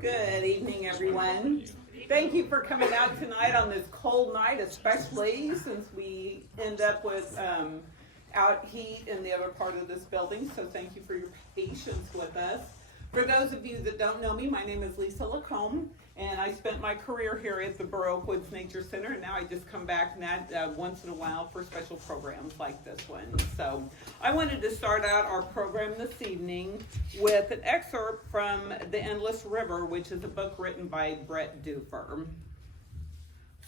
Good evening, everyone. Thank you for coming out tonight on this cold night, especially since we end up with out heat in the other part of this building. So thank you for your patience with us. For those of you that don't know me, my name is Lisa Lacombe, and I spent my career here at the Burr Oak Nature Center, and now I just come back once in a while for special programs like this one. So I wanted to start out our program this evening with an excerpt from The Endless River, which is a book written by Brett Dufer.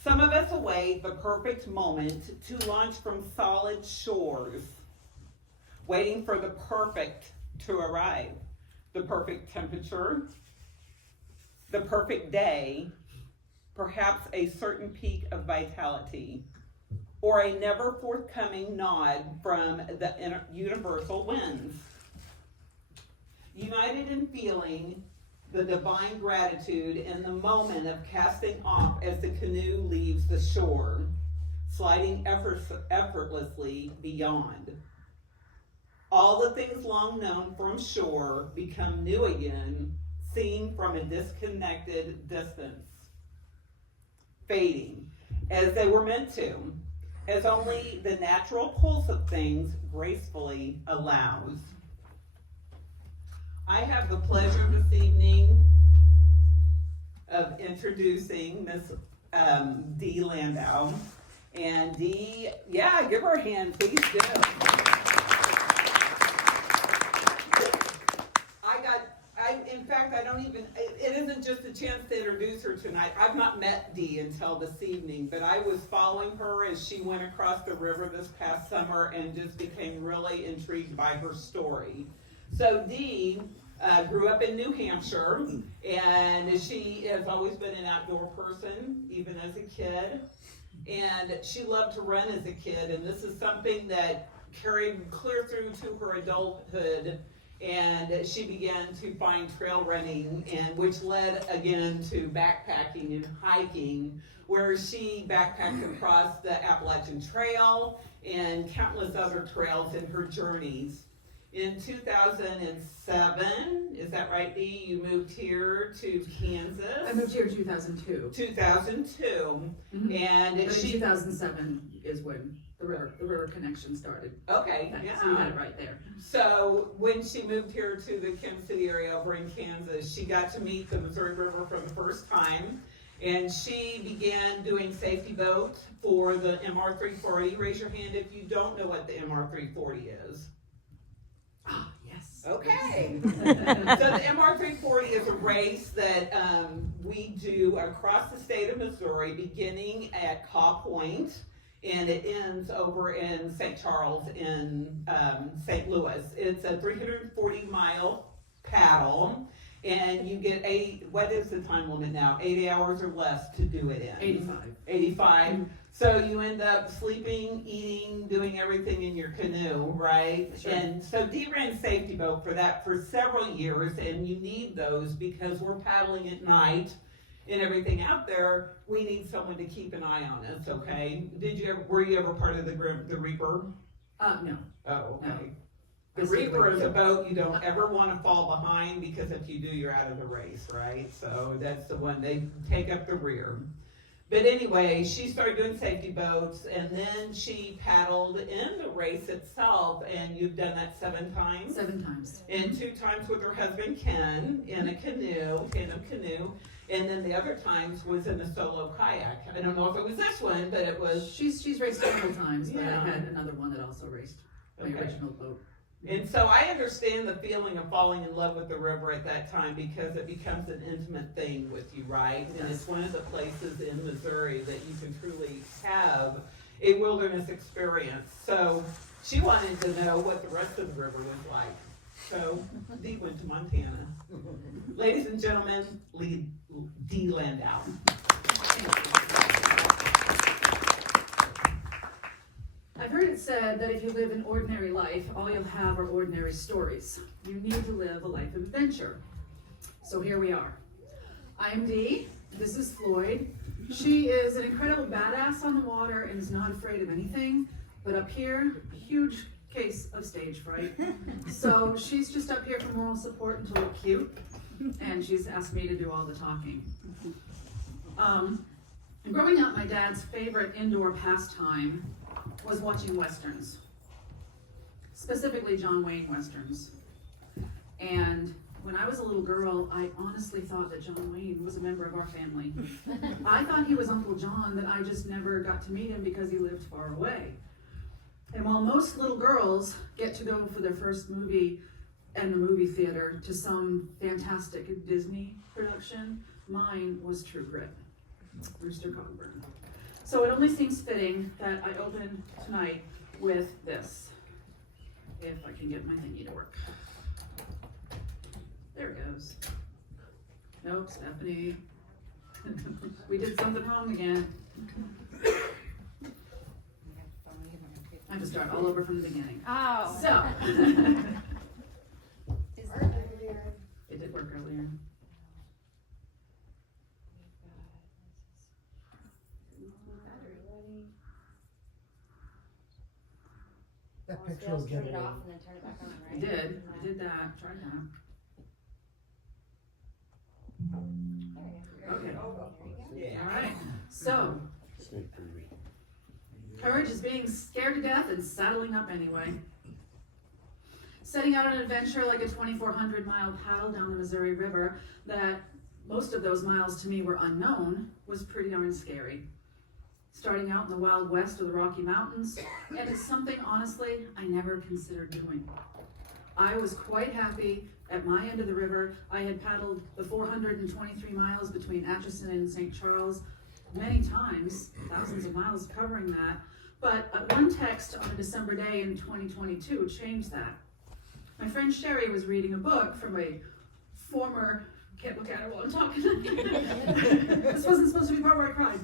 Some of us await the perfect moment to launch from solid shores, waiting for the perfect to arrive. The perfect temperature, the perfect day, perhaps a certain peak of vitality, or a never forthcoming nod from the universal winds. United in feeling the divine gratitude in the moment of casting off as the canoe leaves the shore, sliding effortlessly beyond. All the things long known from shore become new again, seen from a disconnected distance, fading, as they were meant to, as only the natural pulse of things gracefully allows. I have the pleasure this evening of introducing Miss Dee Landau. And Dee, yeah, give her a hand, please do. In fact, it isn't just a chance to introduce her tonight. I've not met Dee until this evening, but I was following her as she went across the river this past summer and just became really intrigued by her story. So Dee grew up in New Hampshire, and she has always been an outdoor person, even as a kid. And she loved to run as a kid, and this is something that carried clear through to her adulthood. And she began to find trail running, and which led again to backpacking and hiking, where she backpacked across the Appalachian Trail and countless other trails in her journeys. In 2007, is that right, Dee? You moved here to Kansas? I moved here in 2002. 2002. Mm-hmm. And but in 2007 is when the river connection started. Okay, yeah. So you had it right there. So when she moved here to the Kansas City area over in Kansas, she got to meet the Missouri River for the first time. And she began doing safety boats for the MR340. Raise your hand if you don't know what the MR340 is. Ah, yes. Okay. So the MR340 is a race that we do across the state of Missouri, beginning at Caw Point, and it ends over in St. Charles in St. Louis. It's a 340-mile paddle, and you get what is the time limit now? 80 hours or less to do it in? 85. 85. Mm-hmm. So you end up sleeping, eating, doing everything in your canoe, right? Sure. And so Dee ran safety boat for that for several years, and you need those because we're paddling at night and everything out there. We need someone to keep an eye on us, okay? Were you ever part of the Reaper? No. Oh, okay. No. The Reaper is a boat you don't ever want to fall behind, because if you do, you're out of the race, right? So that's the one, they take up the rear. But anyway, she started doing safety boats, and then she paddled in the race itself, and you've done that 7 times? 7 times. And 2 times with her husband Ken in a canoe, tandem canoe, and then the other times was in a solo kayak. I don't know if it was this one, but it was... She's raced several times, but Yeah. I had another one that also raced my original boat. And so I understand the feeling of falling in love with the river at that time, because it becomes an intimate thing with you, right? Yes. And it's one of the places in Missouri that you can truly have a wilderness experience. So she wanted to know what the rest of the river was like. So Dee went to Montana. Ladies and gentlemen, Dee Landau. I've heard it said that if you live an ordinary life, all you'll have are ordinary stories. You need to live a life of adventure. So here we are. I'm Dee. This is Floyd. She is an incredible badass on the water and is not afraid of anything. But up here, huge case of stage fright. So she's just up here for moral support and to look cute. and she's asked me to do all the talking. Growing up, my dad's favorite indoor pastime was watching Westerns, specifically John Wayne Westerns. And when I was a little girl, I honestly thought that John Wayne was a member of our family. I thought he was Uncle John, but I just never got to meet him because he lived far away. And while most little girls get to go for their first movie in the movie theater to some fantastic Disney production, mine was True Grit, Rooster Cogburn. So it only seems fitting that I open tonight with this, if I can get my thingy to work. There it goes. Nope, Stephanie. We did something wrong again. I have to start all over from the beginning. Oh. So. It did work earlier. That picture will Turn get it old. off and then turn it back on, I right? did. I did that. Tried that. There you go. Okay. All right. So, courage is being scared to death and saddling up anyway. Setting out on an adventure like a 2,400-mile paddle down the Missouri River that most of those miles to me were unknown was pretty darn scary. Starting out in the wild west of the Rocky Mountains, and it's something, honestly, I never considered doing. I was quite happy at my end of the river. I had paddled the 423 miles between Atchison and St. Charles many times, thousands of miles covering that, but one text on a December day in 2022 changed that. My friend Sherry was reading a book from a former, can't look at her while I'm talking. This wasn't supposed to be part where I cried.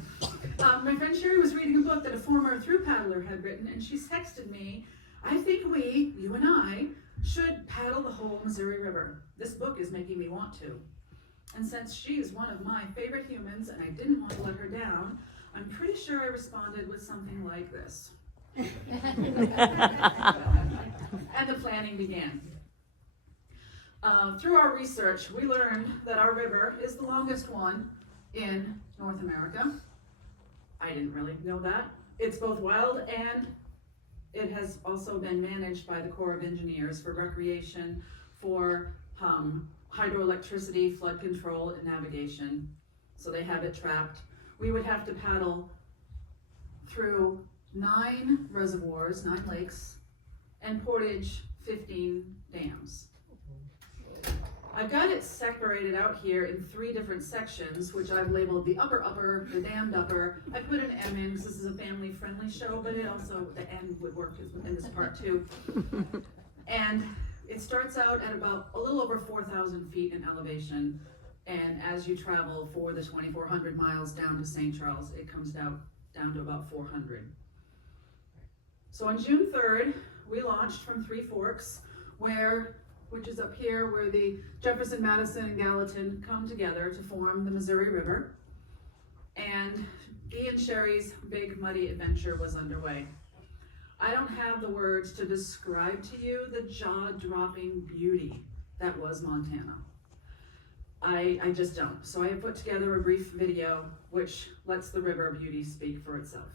My friend Sherry was reading a book that a former thru-paddler had written, and she texted me, I think you and I, should paddle the whole Missouri River. This book is making me want to. And since she is one of my favorite humans and I didn't want to let her down, I'm pretty sure I responded with something like this. And the planning began. Through our research, we learned that our river is the longest one in North America. I didn't really know that. It's both wild and it has also been managed by the Corps of Engineers for recreation, for hydroelectricity, flood control, and navigation. So they have it trapped. We would have to paddle through 9 reservoirs, 9 lakes, and portage 15 dams. I've got it separated out here in 3 different sections, which I've labeled the upper, the dammed upper. I put an M in because this is a family-friendly show, but it also, the N would work in this part too. And it starts out at about a little over 4,000 feet in elevation, and as you travel for the 2,400 miles down to St. Charles, it comes down to about 400. So on June 3rd, we launched from Three Forks, which is up here where the Jefferson, Madison, and Gallatin come together to form the Missouri River. And Dee and Sherry's big muddy adventure was underway. I don't have the words to describe to you the jaw-dropping beauty that was Montana. I just don't. So I have put together a brief video which lets the river beauty speak for itself.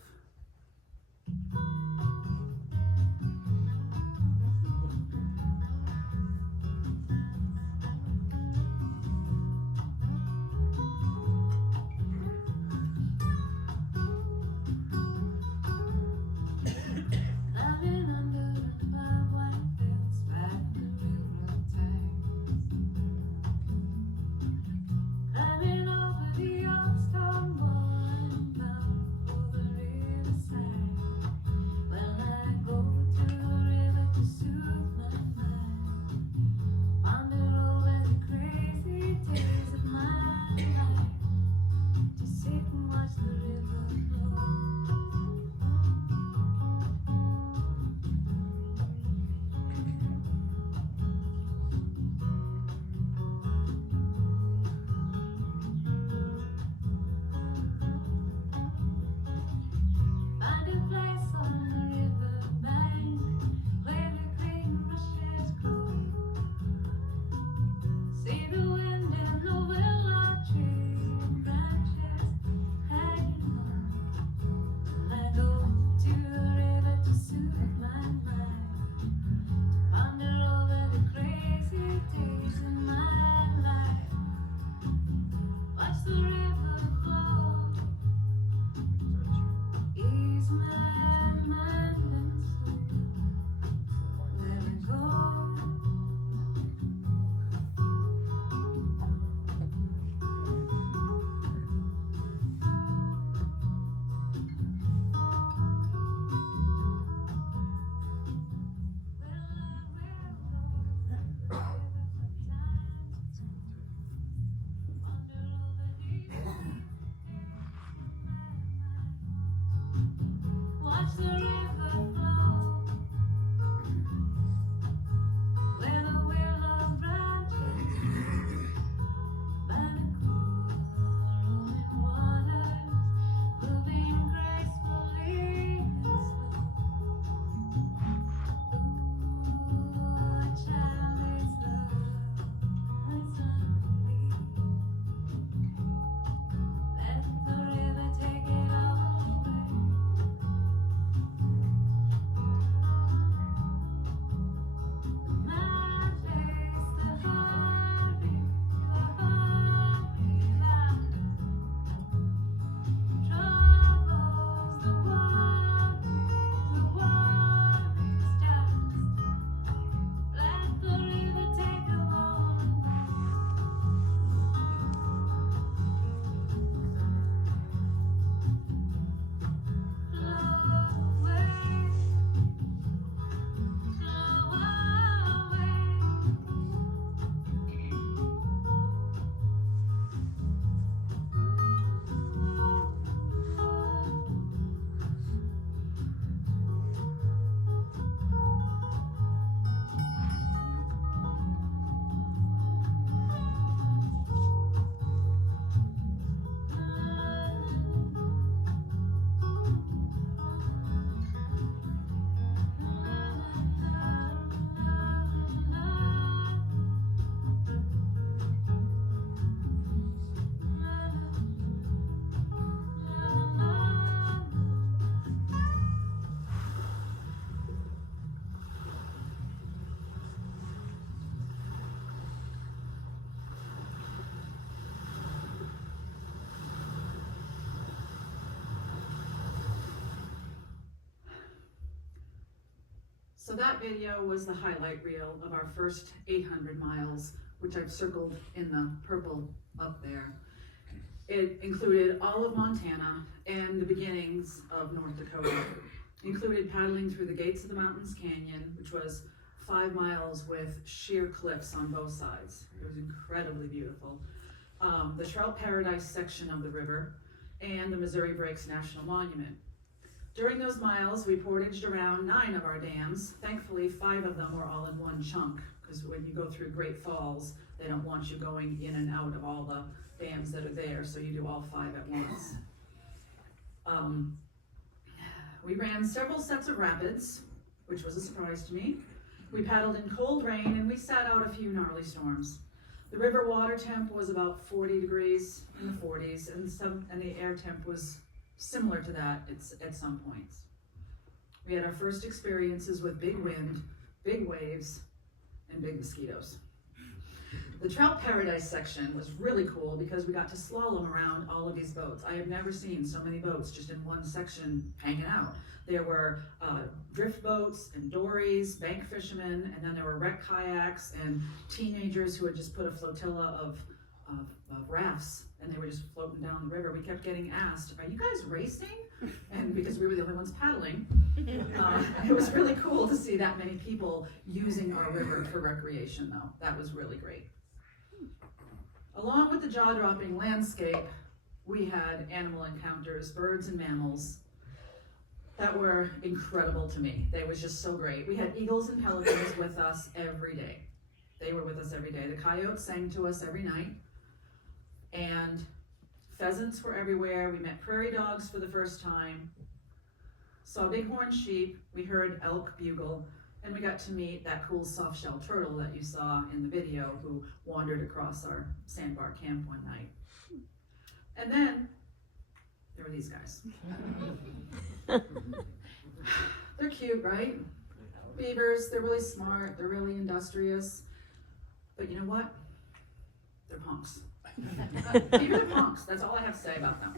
So that video was the highlight reel of our first 800 miles, which I've circled in the purple up there. It included all of Montana and the beginnings of North Dakota. It included paddling through the Gates of the Mountains Canyon, which was 5 miles with sheer cliffs on both sides. It was incredibly beautiful. The Trout Paradise section of the river, and the Missouri Breaks National Monument. During those miles, we portaged around 9 of our dams. Thankfully, 5 of them were all in one chunk, because when you go through Great Falls, they don't want you going in and out of all the dams that are there, so you do all 5 at once. We ran several sets of rapids, which was a surprise to me. We paddled in cold rain, and we sat out a few gnarly storms. The river water temp was about 40 degrees in the 40s, and the air temp was similar to that at some points. We had our first experiences with big wind, big waves, and big mosquitoes. The Trout Paradise section was really cool because we got to slalom around all of these boats. I have never seen so many boats just in one section hanging out. There were drift boats and dories, bank fishermen, and then there were wreck kayaks and teenagers who had just put a flotilla of rafts, and they were just floating down the river. We kept getting asked, "Are you guys racing?" And because we were the only ones paddling, it was really cool to see that many people using our river for recreation, though. That was really great. Along with the jaw-dropping landscape, we had animal encounters, birds and mammals, that were incredible to me. They was just so great. We had eagles and pelicans with us every day. They were with us every day. The coyotes sang to us every night. And pheasants were everywhere. We met prairie dogs for the first time. Saw bighorn sheep. We heard elk bugle. And we got to meet that cool soft-shell turtle that you saw in the video who wandered across our sandbar camp one night. And then there were these guys. They're cute, right? Beavers, they're really smart, they're really industrious. But you know what? They're punks. Beavers are punks, that's all I have to say about them.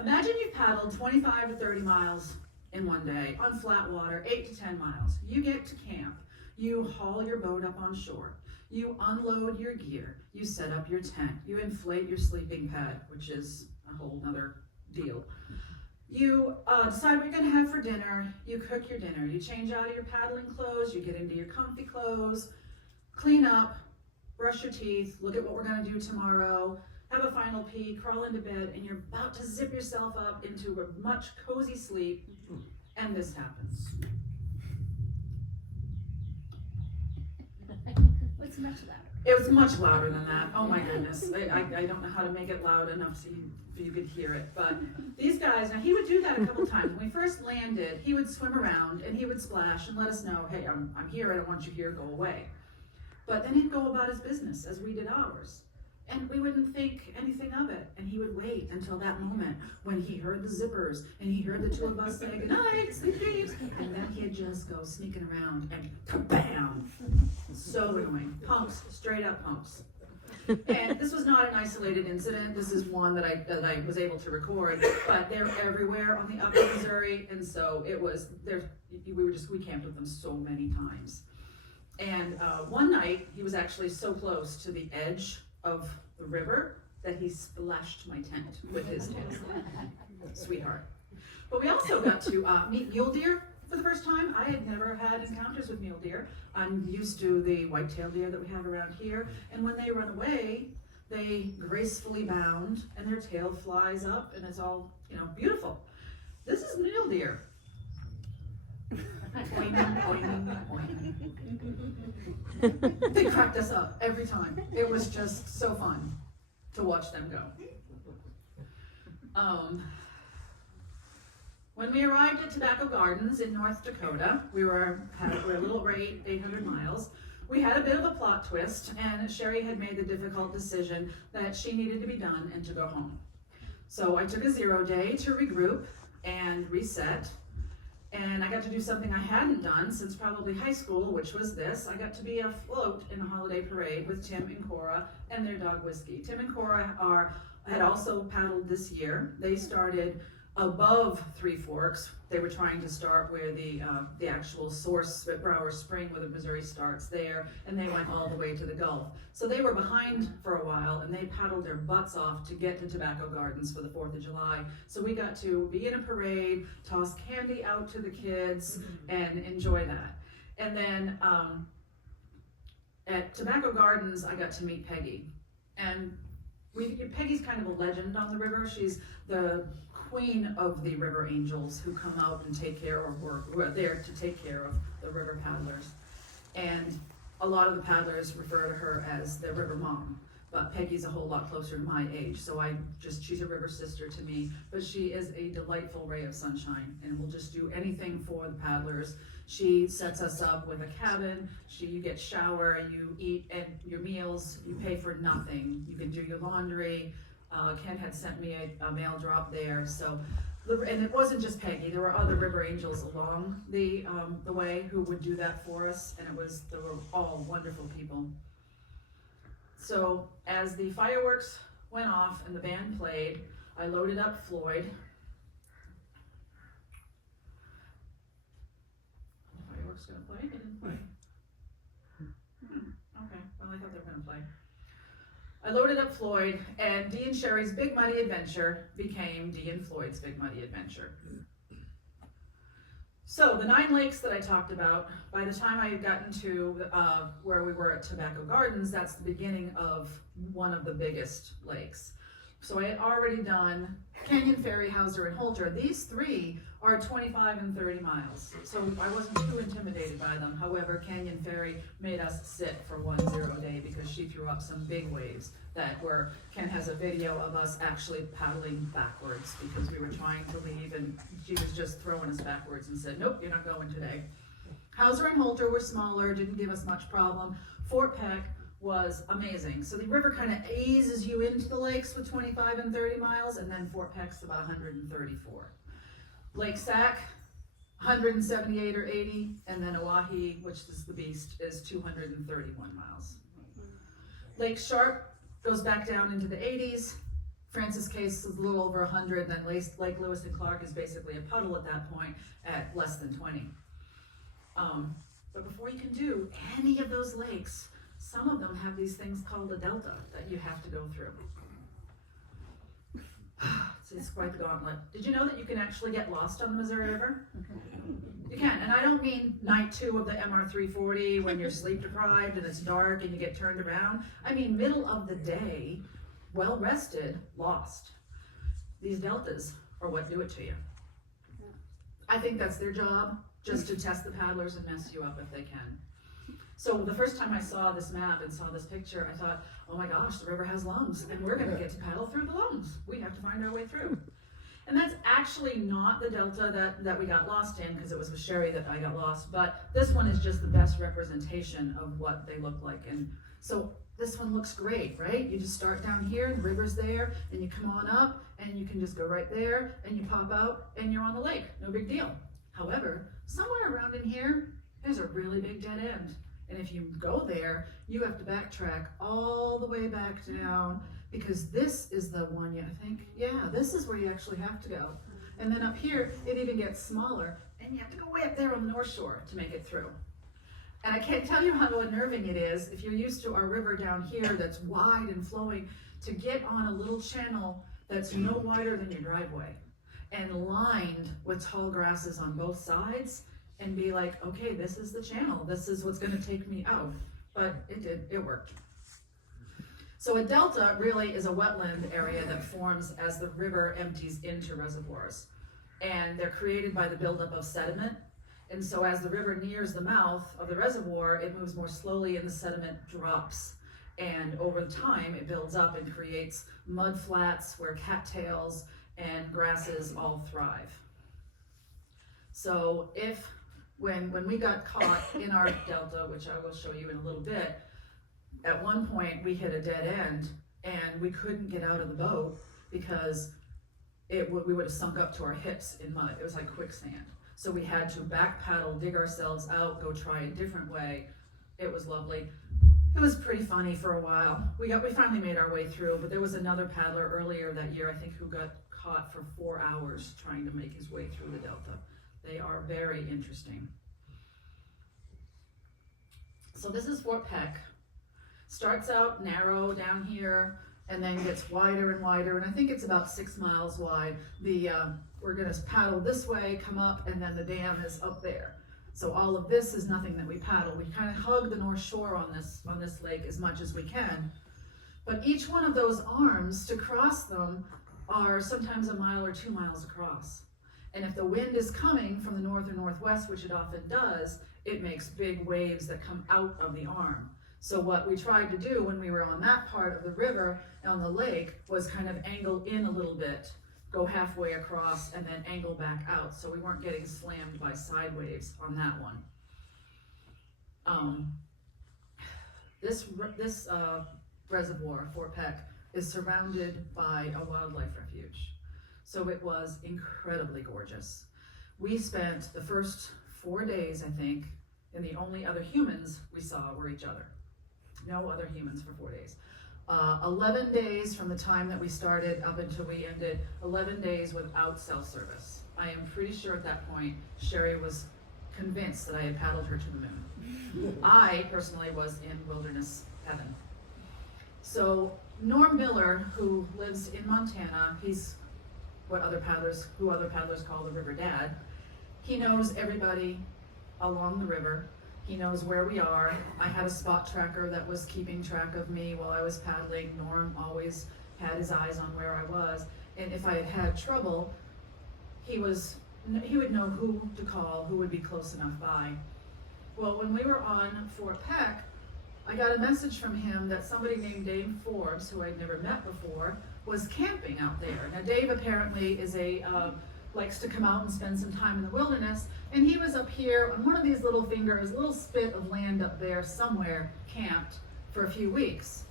Imagine you've paddled 25 to 30 miles in one day on flat water, 8 to 10 miles. You get to camp, you haul your boat up on shore, you unload your gear, you set up your tent, you inflate your sleeping pad, which is a whole nother deal. You decide what you're gonna have for dinner, you cook your dinner, you change out of your paddling clothes, you get into your comfy clothes, clean up, brush your teeth, look at what we're gonna do tomorrow, have a final pee, crawl into bed, and you're about to zip yourself up into a much cozy sleep, and this happens. What's much louder? It was much louder than that. Oh my goodness. I don't know how to make it loud enough so you could hear it. But these guys, now he would do that a couple times. When we first landed, he would swim around and he would splash and let us know, "Hey, I'm here, I don't want you here, go away." But then he'd go about his business as we did ours. And we wouldn't think anything of it. And he would wait until that moment when he heard the zippers and he heard the two of us say goodnight, sweet dreams. And then he'd just go sneaking around and kabam! So annoying. Punks, straight up punks. And this was not an isolated incident. This is one that I was able to record, but they're everywhere on the upper Missouri. And so it was, we camped with them so many times. And one night he was actually so close to the edge of the river that he splashed my tent with his tail. Sweetheart. But we also got to meet mule deer for the first time. I had never had encounters with mule deer. I'm used to the white-tailed deer that we have around here. And when they run away, they gracefully bound and their tail flies up and it's all, beautiful. This is mule deer. Boing, boing, boing. They cracked us up every time. It was just so fun to watch them go. When we arrived at Tobacco Gardens in North Dakota, we were a little over 800 miles. We had a bit of a plot twist, and Sherry had made the difficult decision that she needed to be done and to go home. So I took a 0 day to regroup and reset. And I got to do something I hadn't done since probably high school, which was this. I got to be a float in a holiday parade with Tim and Cora and their dog Whiskey. Tim and Cora had also paddled this year. They started Above Three Forks, they were trying to start where the actual source at Brower Spring, where the Missouri starts there, and they went all the way to the Gulf. So they were behind for a while, and they paddled their butts off to get to Tobacco Gardens for the 4th of July. So we got to be in a parade, toss candy out to the kids, and enjoy that. And then at Tobacco Gardens, I got to meet Peggy. And Peggy's kind of a legend on the river. She's the queen of the river angels who come out and take care, or who are there to take care of the river paddlers. And a lot of the paddlers refer to her as their river mom, but Peggy's a whole lot closer to my age, so she's a river sister to me, but she is a delightful ray of sunshine and will just do anything for the paddlers. She sets us up with a cabin, you get shower, you eat and your meals, you pay for nothing. You can do your laundry. Ken had sent me a mail drop there, so, and it wasn't just Peggy, there were other river angels along the way who would do that for us, and they were all wonderful people. So as the fireworks went off and the band played, I loaded up Floyd. The fireworks gonna play? They didn't play. Okay, well I thought they were gonna play. I loaded up Floyd, and Dee and Sherry's Big Muddy Adventure became Dee and Floyd's Big Muddy Adventure. So the 9 lakes that I talked about, by the time I had gotten to where we were at Tobacco Gardens, that's the beginning of one of the biggest lakes. So I had already done Canyon, Ferry, Hauser, and Holter. These 3 are 25 and 30 miles, so I wasn't too intimidated by them. However, Canyon Ferry made us sit for 1 0 day because she threw up some big waves Ken has a video of us actually paddling backwards because we were trying to leave and she was just throwing us backwards and said, nope, you're not going today. Hauser and Holter were smaller, didn't give us much problem. Fort Peck was amazing. So the river kind of eases you into the lakes with 25 and 30 miles, and then Fort Peck's about 134. Lake Sac, 178 or 80, and then Oahe, which is the beast, is 231 miles. Lake Sharp goes back down into the 80s. Francis Case is a little over 100, then Lake Lewis and Clark is basically a puddle at that point at less than 20. But before you can do any of those lakes, some of them have these things called a delta that you have to go through. It's quite the gauntlet. Did you know that you can actually get lost on the Missouri River? You can, and I don't mean night 2 of the MR 340 when you're sleep deprived and it's dark and you get turned around. I mean middle of the day, well rested, lost. These deltas are what do it to you. I think that's their job, just to test the paddlers and mess you up if they can. So the first time I saw this map and saw this picture, I thought, oh my gosh, the river has lungs, and we're gonna get to paddle through the lungs. We have to find our way through. And that's actually not the delta that we got lost in, because it was with Sherry that I got lost, but this one is just the best representation of what they look like. And so this one looks great, right? You just start down here, the river's there, and you come on up, and you can just go right there, and you pop out, and you're on the lake. No big deal. However, somewhere around in here, there's a really big dead end. And if you go there, you have to backtrack all the way back down, because this is the one, this is where you actually have to go. And then up here, it even gets smaller, and you have to go way up there on the North Shore to make it through. And I can't tell you how unnerving it is, if you're used to our river down here that's wide and flowing, to get on a little channel that's no wider than your driveway, and lined with tall grasses on both sides, and be like, okay, this is the channel, this is what's gonna take me out. But it worked. So a delta really is a wetland area that forms as the river empties into reservoirs. And they're created by the buildup of sediment. And so as the river nears the mouth of the reservoir, it moves more slowly and the sediment drops. And over time, it builds up and creates mud flats where cattails and grasses all thrive. So when we got caught in our delta, which I will show you in a little bit, at one point we hit a dead end and we couldn't get out of the boat because we would have sunk up to our hips in mud. It was like quicksand. So we had to back paddle, dig ourselves out, go try a different way. It was lovely. It was pretty funny for a while. We finally made our way through, but there was another paddler earlier that year, I think, who got caught for 4 hours trying to make his way through the delta. They are very interesting. So this is Fort Peck. Starts out narrow down here and then gets wider and wider, and I think it's about 6 miles wide. We're gonna paddle this way, come up, and then the dam is up there. So all of this is nothing that we paddle. We kind of hug the north shore on this lake as much as we can. But each one of those arms, to cross them, are sometimes 1 mile or 2 miles across. And if the wind is coming from the north or northwest, which it often does, it makes big waves that come out of the arm. So what we tried to do when we were on that part of the river, on the lake, was kind of angle in a little bit, go halfway across, and then angle back out, so we weren't getting slammed by side waves on that one. This reservoir, Fort Peck, is surrounded by a wildlife refuge. So it was incredibly gorgeous. We spent the first 4 days, I think, and the only other humans we saw were each other. No other humans for 4 days. 11 days from the time that we started up until we ended, 11 days without cell service. I am pretty sure at that point, Sherry was convinced that I had paddled her to the moon. I personally was in wilderness heaven. So Norm Miller, who lives in Montana, he's what other paddlers call the river dad. He knows everybody along the river. He knows where we are. I had a spot tracker that was keeping track of me while I was paddling. Norm always had his eyes on where I was. And if I had had trouble, he would know who to call, who would be close enough by. Well, when we were on Fort Peck, I got a message from him that somebody named Dave Forbes, who I'd never met before, was camping out there. Now, Dave apparently is likes to come out and spend some time in the wilderness, and he was up here on one of these little fingers, a little spit of land up there somewhere, camped for a few weeks.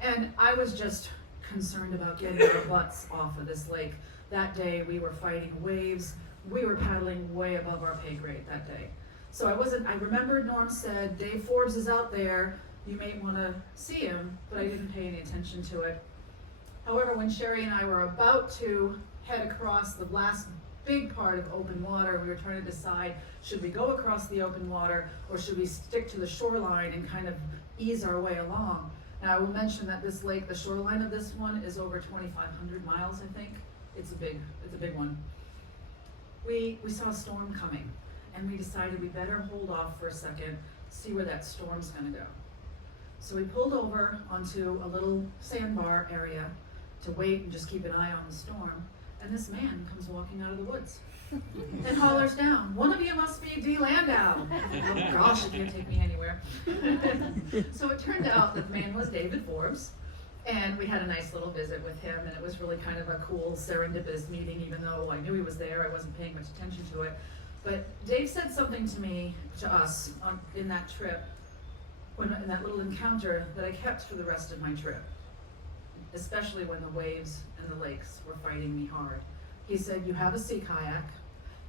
And I was just concerned about getting our butts off of this lake. That day we were fighting waves. We were paddling way above our pay grade that day. So I remembered Norm said, Dave Forbes is out there, you may want to see him, but I didn't pay any attention to it. However, when Sherry and I were about to head across the last big part of open water, we were trying to decide, should we go across the open water or should we stick to the shoreline and kind of ease our way along? Now I will mention that this lake, the shoreline of this one is over 2,500 miles, I think. It's a big one. We saw a storm coming and we decided we better hold off for a second, see where that storm's gonna go. So we pulled over onto a little sandbar area to wait and just keep an eye on the storm. And this man comes walking out of the woods and hollers down, "One of you must be Dee Landau." Oh gosh, it can't take me anywhere. So it turned out that the man was David Forbes, and we had a nice little visit with him, and it was really kind of a cool serendipitous meeting, even though I knew he was there, I wasn't paying much attention to it. But Dave said something to us in that trip, in that little encounter, that I kept for the rest of my trip, especially when the waves and the lakes were fighting me hard. He said, "You have a sea kayak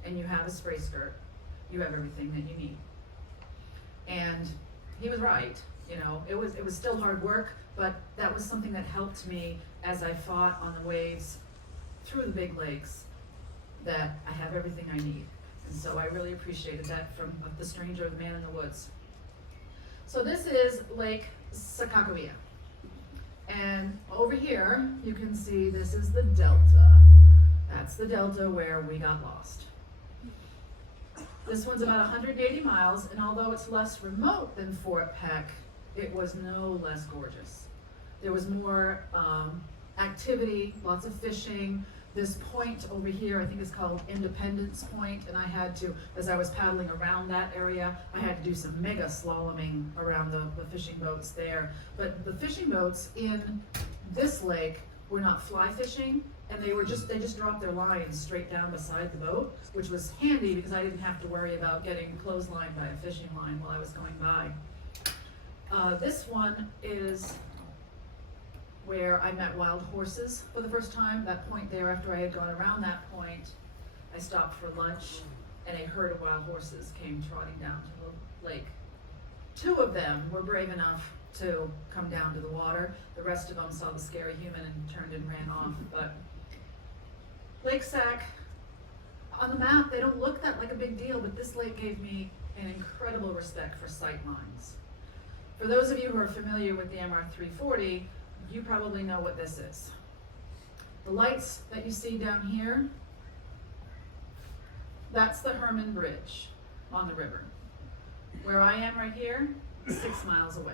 and you have a spray skirt. You have everything that you need." And he was right. You know, it was still hard work, but that was something that helped me as I fought on the waves through the big lakes, that I have everything I need. And so I really appreciated that from the stranger, the man in the woods. So this is Lake Sakakawea. And over here, you can see this is the delta. That's the delta where we got lost. This one's about 180 miles, and although it's less remote than Fort Peck, it was no less gorgeous. There was more activity, lots of fishing. This point over here, I think is called Independence Point, and I had to, as I was paddling around that area, I had to do some mega slaloming around the fishing boats there. But the fishing boats in this lake were not fly fishing, and they just dropped their lines straight down beside the boat, which was handy because I didn't have to worry about getting clotheslined by a fishing line while I was going by. This one is where I met wild horses for the first time. That point there, after I had gone around that point, I stopped for lunch and a herd of wild horses came trotting down to the lake. 2 of them were brave enough to come down to the water. The rest of them saw the scary human and turned and ran off. But Lake Sac, on the map, they don't look that like a big deal, but this lake gave me an incredible respect for sight lines. For those of you who are familiar with the MR340, you probably know what this is. The lights that you see down here, that's the Herman Bridge on the river. Where I am right here, 6 miles away.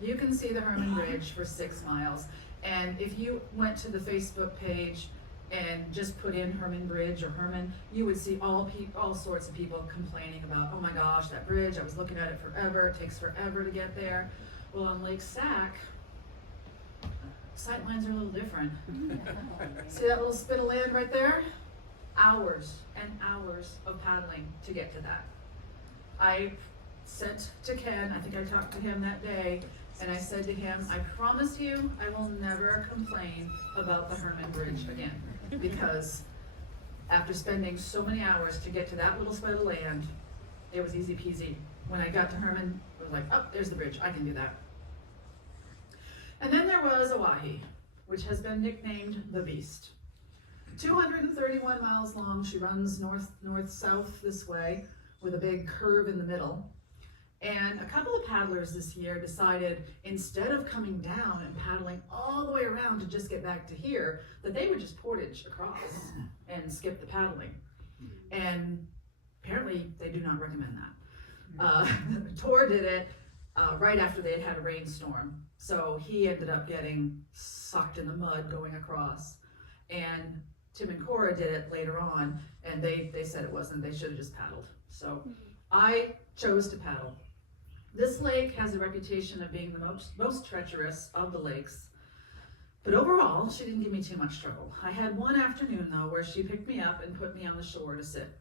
You can see the Herman Bridge for 6 miles. And if you went to the Facebook page and just put in Herman Bridge or Herman, you would see all sorts of people complaining about, oh my gosh, that bridge, I was looking at it forever, it takes forever to get there. Well, on Lake Sac, sight lines are a little different. See that little spit of land right there? Hours and hours of paddling to get to that. I sent to Ken, I think I talked to him that day, and I said to him, I promise you I will never complain about the Herman Bridge again, because after spending so many hours to get to that little spit of land, it was easy peasy. When I got to Herman, I was like, oh, there's the bridge, I can do that. And then there was Oahe, which has been nicknamed the Beast. 231 miles long, she runs north-south this way with a big curve in the middle. And a couple of paddlers this year decided, instead of coming down and paddling all the way around to just get back to here, that they would just portage across and skip the paddling. And apparently they do not recommend that. Tor did it right after they had had a rainstorm. So he ended up getting sucked in the mud going across. And Tim and Cora did it later on, and they said it wasn't, they should have just paddled. So I chose to paddle. This lake has a reputation of being the most treacherous of the lakes, but overall, she didn't give me too much trouble. I had one afternoon though, where she picked me up and put me on the shore to sit.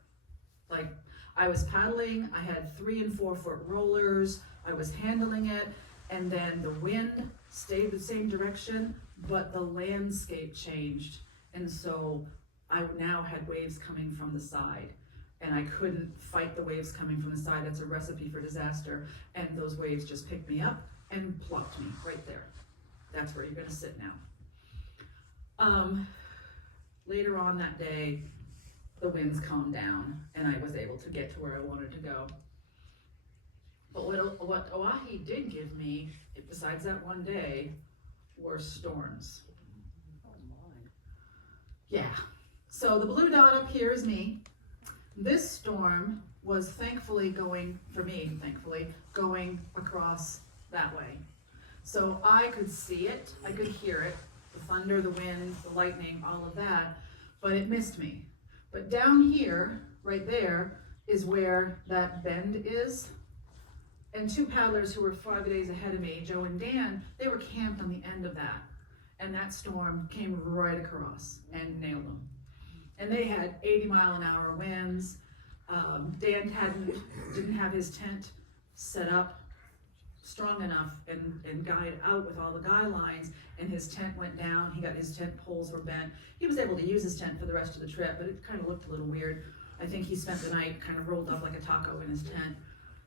Like, I was paddling, I had 3 and 4 foot rollers, I was handling it, and then the wind stayed the same direction, but the landscape changed. And so I now had waves coming from the side, and I couldn't fight the waves coming from the side. That's a recipe for disaster. And those waves just picked me up and plopped me right there. That's where you're gonna sit now. Later on that day, the winds calmed down and I was able to get to where I wanted to go. But what Oahe did give me, besides that one day, were storms. Yeah, so the blue dot up here is me. This storm was thankfully going across that way. So I could see it, I could hear it, the thunder, the wind, the lightning, all of that, but it missed me. But down here, right there, is where that bend is. And 2 paddlers who were 5 days ahead of me, Joe and Dan, they were camped on the end of that. And that storm came right across and nailed them. And they had 80-mile-an-hour winds. Dan didn't have his tent set up strong enough and guide out with all the guy lines, and his tent went down. His tent poles were bent. He was able to use his tent for the rest of the trip, but it kind of looked a little weird. I think he spent the night kind of rolled up like a taco in his tent.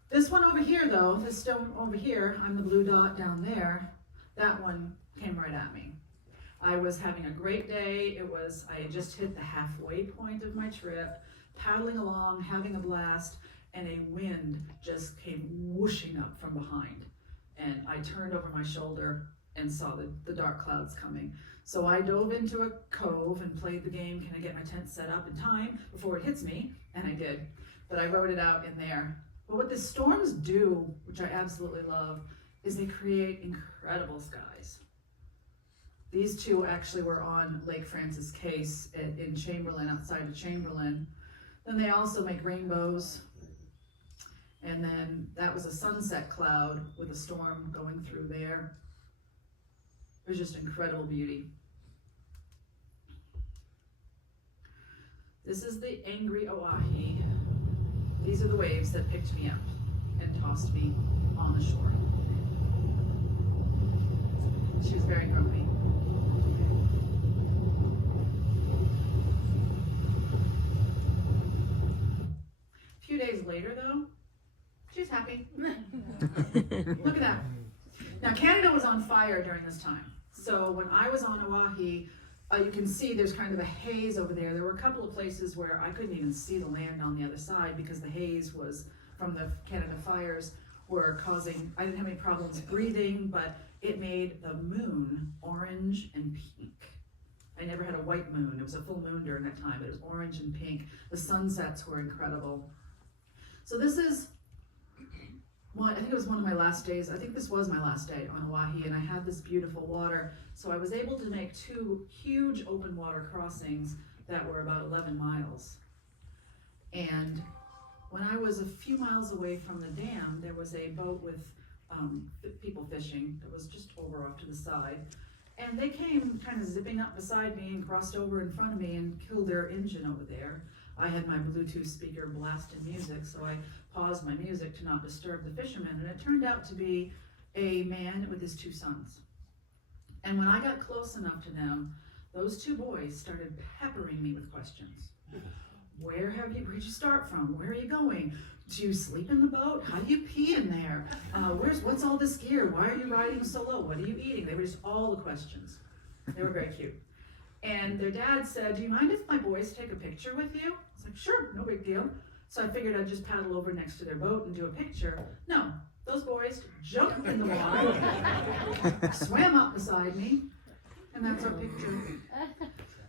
This one over here though, this stone over here, I'm the blue dot down there, that one came right at me. I was having a great day. I had just hit the halfway point of my trip, paddling along, having a blast, and a wind just came whooshing up from behind. And I turned over my shoulder and saw the dark clouds coming. So I dove into a cove and played the game, can I get my tent set up in time before it hits me? And I did, but I rode it out in there. But what the storms do, which I absolutely love, is they create incredible skies. These 2 actually were on Lake Francis Case in Chamberlain, outside of Chamberlain. Then they also make rainbows. And then that was a sunset cloud with a storm going through there. It was just incredible beauty. This is the angry Oahe. These are the waves that picked me up and tossed me on the shore. She was very grumpy. A few days later though, she's happy. Look at that. Now Canada was on fire during this time. So when I was on Oahe, you can see there's kind of a haze over there. There were a couple of places where I couldn't even see the land on the other side because the haze was from the Canada fires were causing, I didn't have any problems breathing, but it made the moon orange and pink. I never had a white moon. It was a full moon during that time, but it was orange and pink. The sunsets were incredible. So this is I think it was one of my last days. I think this was my last day on Oahe, and I had this beautiful water. So I was able to make 2 huge open water crossings that were about 11 miles. And when I was a few miles away from the dam, there was a boat with people fishing that was just over off to the side. And they came kind of zipping up beside me and crossed over in front of me and killed their engine over there. I had my Bluetooth speaker blasting music, so I paused my music to not disturb the fishermen, and it turned out to be a man with his 2 sons. And when I got close enough to them, those 2 boys started peppering me with questions. Where'd you start from? Where are you going? Do you sleep in the boat? How do you pee in there? What's all this gear? Why are you riding so low? What are you eating? They were just all the questions. They were very cute. And their dad said, do you mind if my boys take a picture with you? I was like, sure, no big deal. So I figured I'd just paddle over next to their boat and do a picture. No, those boys jumped in the water, swam up beside me, and that's our picture.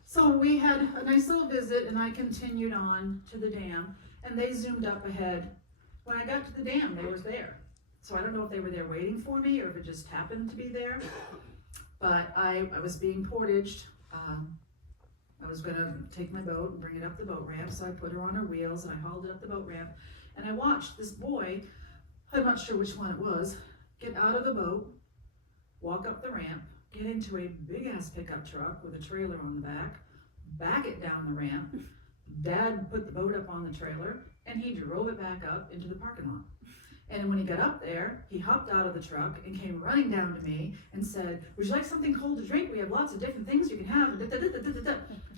So we had a nice little visit, and I continued on to the dam, and they zoomed up ahead. When I got to the dam, they were there. So I don't know if they were there waiting for me or if it just happened to be there, but I was being portaged. I was gonna take my boat and bring it up the boat ramp, so I put her on her wheels and I hauled it up the boat ramp, and I watched this boy, I'm not sure which one it was, get out of the boat, walk up the ramp, get into a big ass pickup truck with a trailer on the back it down the ramp. Dad put the boat up on the trailer and he drove it back up into the parking lot. And when he got up there, he hopped out of the truck and came running down to me and said, would you like something cold to drink? We have lots of different things you can have.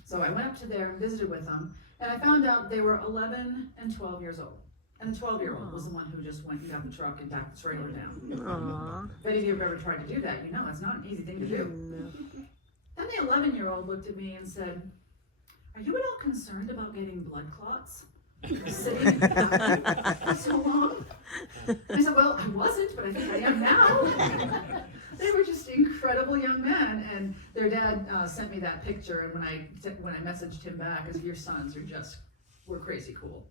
So I went up to there and visited with them, and I found out they were 11 and 12 years old. And the 12-year-old was the one who just went and got the truck and backed the trailer down. Aww. If any of you have ever tried to do that, you know it's not an easy thing to do. No. Then the 11-year-old looked at me and said, are you at all concerned about getting blood clots? Sitting for so long? I said, well, I wasn't, but I think I am now. They were just incredible young men, and their dad sent me that picture, and when I messaged him back, as your sons were crazy cool.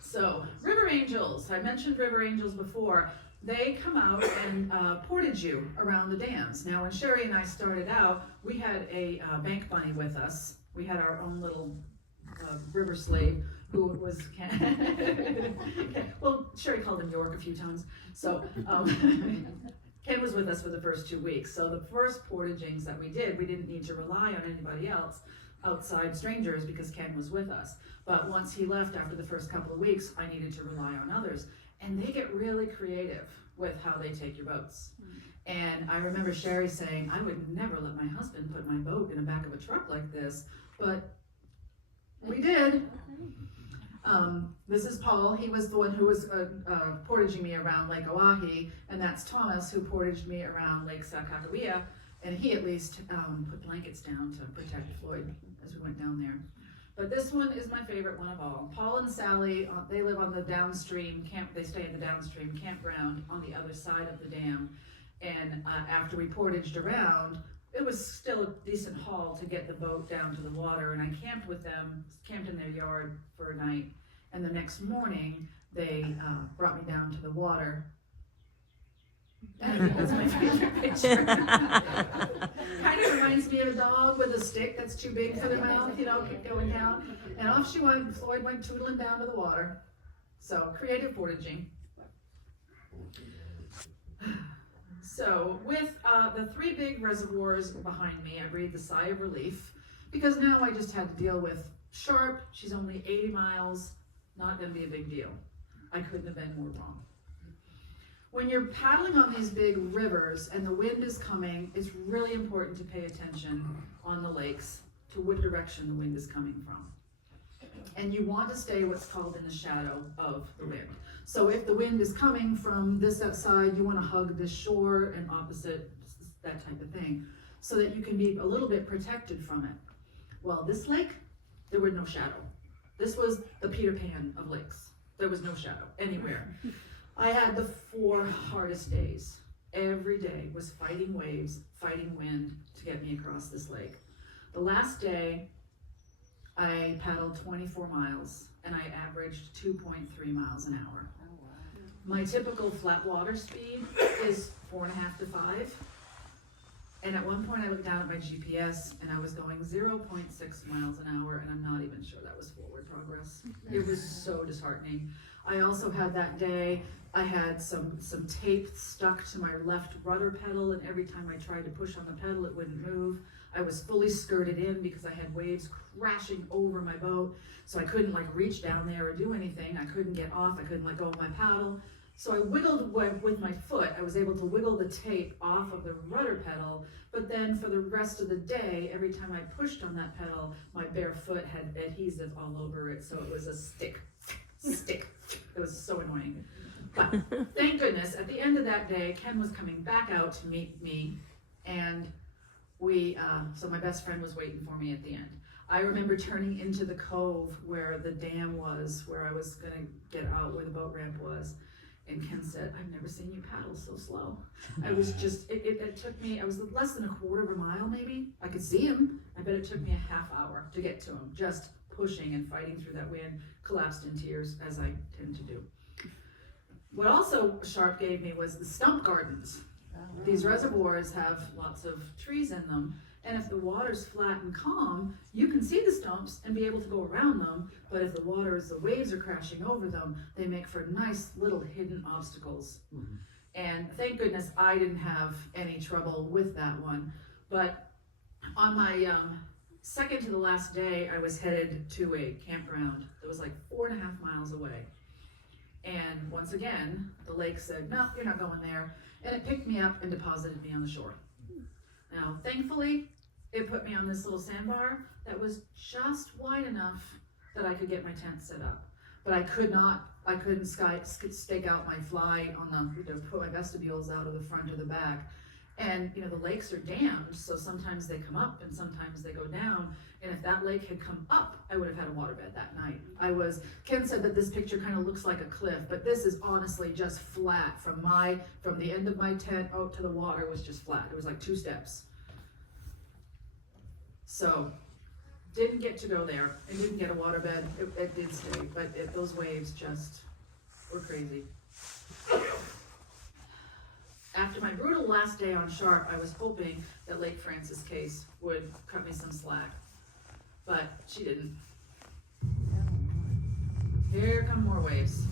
So, river angels. I mentioned river angels before. They come out and portage you around the dams. Now, when Sherry and I started out, we had a bank bunny with us. We had our own little river slave who was well, Sherry called him York a few times. So Ken was with us for the first 2 weeks. So the first portagings that we did, we didn't need to rely on anybody else outside strangers because Ken was with us. But once he left after the first couple of weeks, I needed to rely on others. And they get really creative with how they take your boats. And I remember Sherry saying, I would never let my husband put my boat in the back of a truck like this, but we did. This is Paul. He was the one who was portaging me around Lake Oahe, and that's Thomas, who portaged me around Lake Sakakawea, and he at least put blankets down to protect Floyd as we went down there. But this one is my favorite one of all. Paul and Sally, they live on the downstream camp. They stay at the downstream campground on the other side of the dam. And after we portaged around, it was still a decent haul to get the boat down to the water. And I camped with them, camped in their yard for a night. And the next morning, they brought me down to the water. And I think that's my favorite picture. Kind of reminds me of a dog with a stick that's too big for their mouth, you know, keep going down. And off she went, Floyd went tootling down to the water. So, creative portaging. So, with the 3 big reservoirs behind me, I breathed a sigh of relief, because now I just had to deal with Sharp. She's only 80 miles, not going to be a big deal. I couldn't have been more wrong. When you're paddling on these big rivers and the wind is coming, it's really important to pay attention on the lakes to what direction the wind is coming from. And you want to stay what's called in the shadow of the wind. So if the wind is coming from this side, you want to hug this shore and opposite, that type of thing. so that you can be a little bit protected from it. Well, this lake, there was no shadow. This was the Peter Pan of lakes. There was no shadow anywhere. I had the 4 hardest days. Every day was fighting waves, fighting wind to get me across this lake. The last day, I paddled 24 miles and I averaged 2.3 miles an hour. My typical flat water speed is 4.5 to 5. And at one point I looked down at my GPS and I was going 0.6 miles an hour, and I'm not even sure that was forward progress. It was so disheartening. I also had that day, I had some tape stuck to my left rudder pedal, and every time I tried to push on the pedal, it wouldn't move. I was fully skirted in because I had waves crashing over my boat, so I couldn't like reach down there or do anything. I couldn't get off, I couldn't let go of my paddle. So I wiggled with my foot. I was able to wiggle the tape off of the rudder pedal, but then for the rest of the day, every time I pushed on that pedal, my bare foot had adhesive all over it, so it was a stick. It was so annoying. But thank goodness, at the end of that day, Ken was coming back out to meet me, and so my best friend was waiting for me at the end. I remember turning into the cove where the dam was, where I was gonna get out, where the boat ramp was. And Ken said, I've never seen you paddle so slow. I was just, it took me, I was less than 1/4 of a mile maybe. I could see him. I bet it took me a half hour to get to him, just pushing and fighting through that wind, collapsed in tears, as I tend to do. What also Sharp gave me was the stump gardens. These reservoirs have lots of trees in them, and if the water's flat and calm, you can see the stumps and be able to go around them, but if the waves are crashing over them, they make for nice little hidden obstacles. Mm-hmm. And thank goodness I didn't have any trouble with that one. But on my second to the last day, I was headed to a campground that was like 4.5 miles away. And once again, the lake said, no, you're not going there. And it picked me up and deposited me on the shore. Now, thankfully, it put me on this little sandbar that was just wide enough that I could get my tent set up. But I couldn't stake out my fly on put my vestibules out of the front or the back. And, the lakes are dammed, so sometimes they come up and sometimes they go down. And if that lake had come up, I would have had a waterbed that night. Ken said that this picture kind of looks like a cliff, but this is honestly just flat. From the end of my tent out to the water was just flat. It was like 2 steps. So, didn't get to go there. I didn't get a waterbed. It did stay, but those waves just were crazy. After my brutal last day on Sharp, I was hoping that Lake Francis Case would cut me some slack, but she didn't. Here come more waves.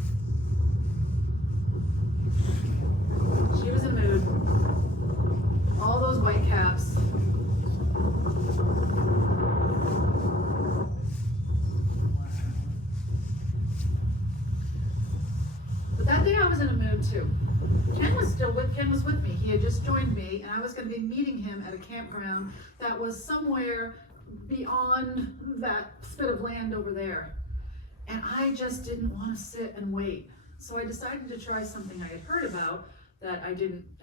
She was in the mood. All those white caps. But that day I was in a mood too. Ken was with me. He had just joined me, and I was going to be meeting him at a campground that was somewhere beyond that spit of land over there. And I just didn't want to sit and wait. So I decided to try something I had heard about that I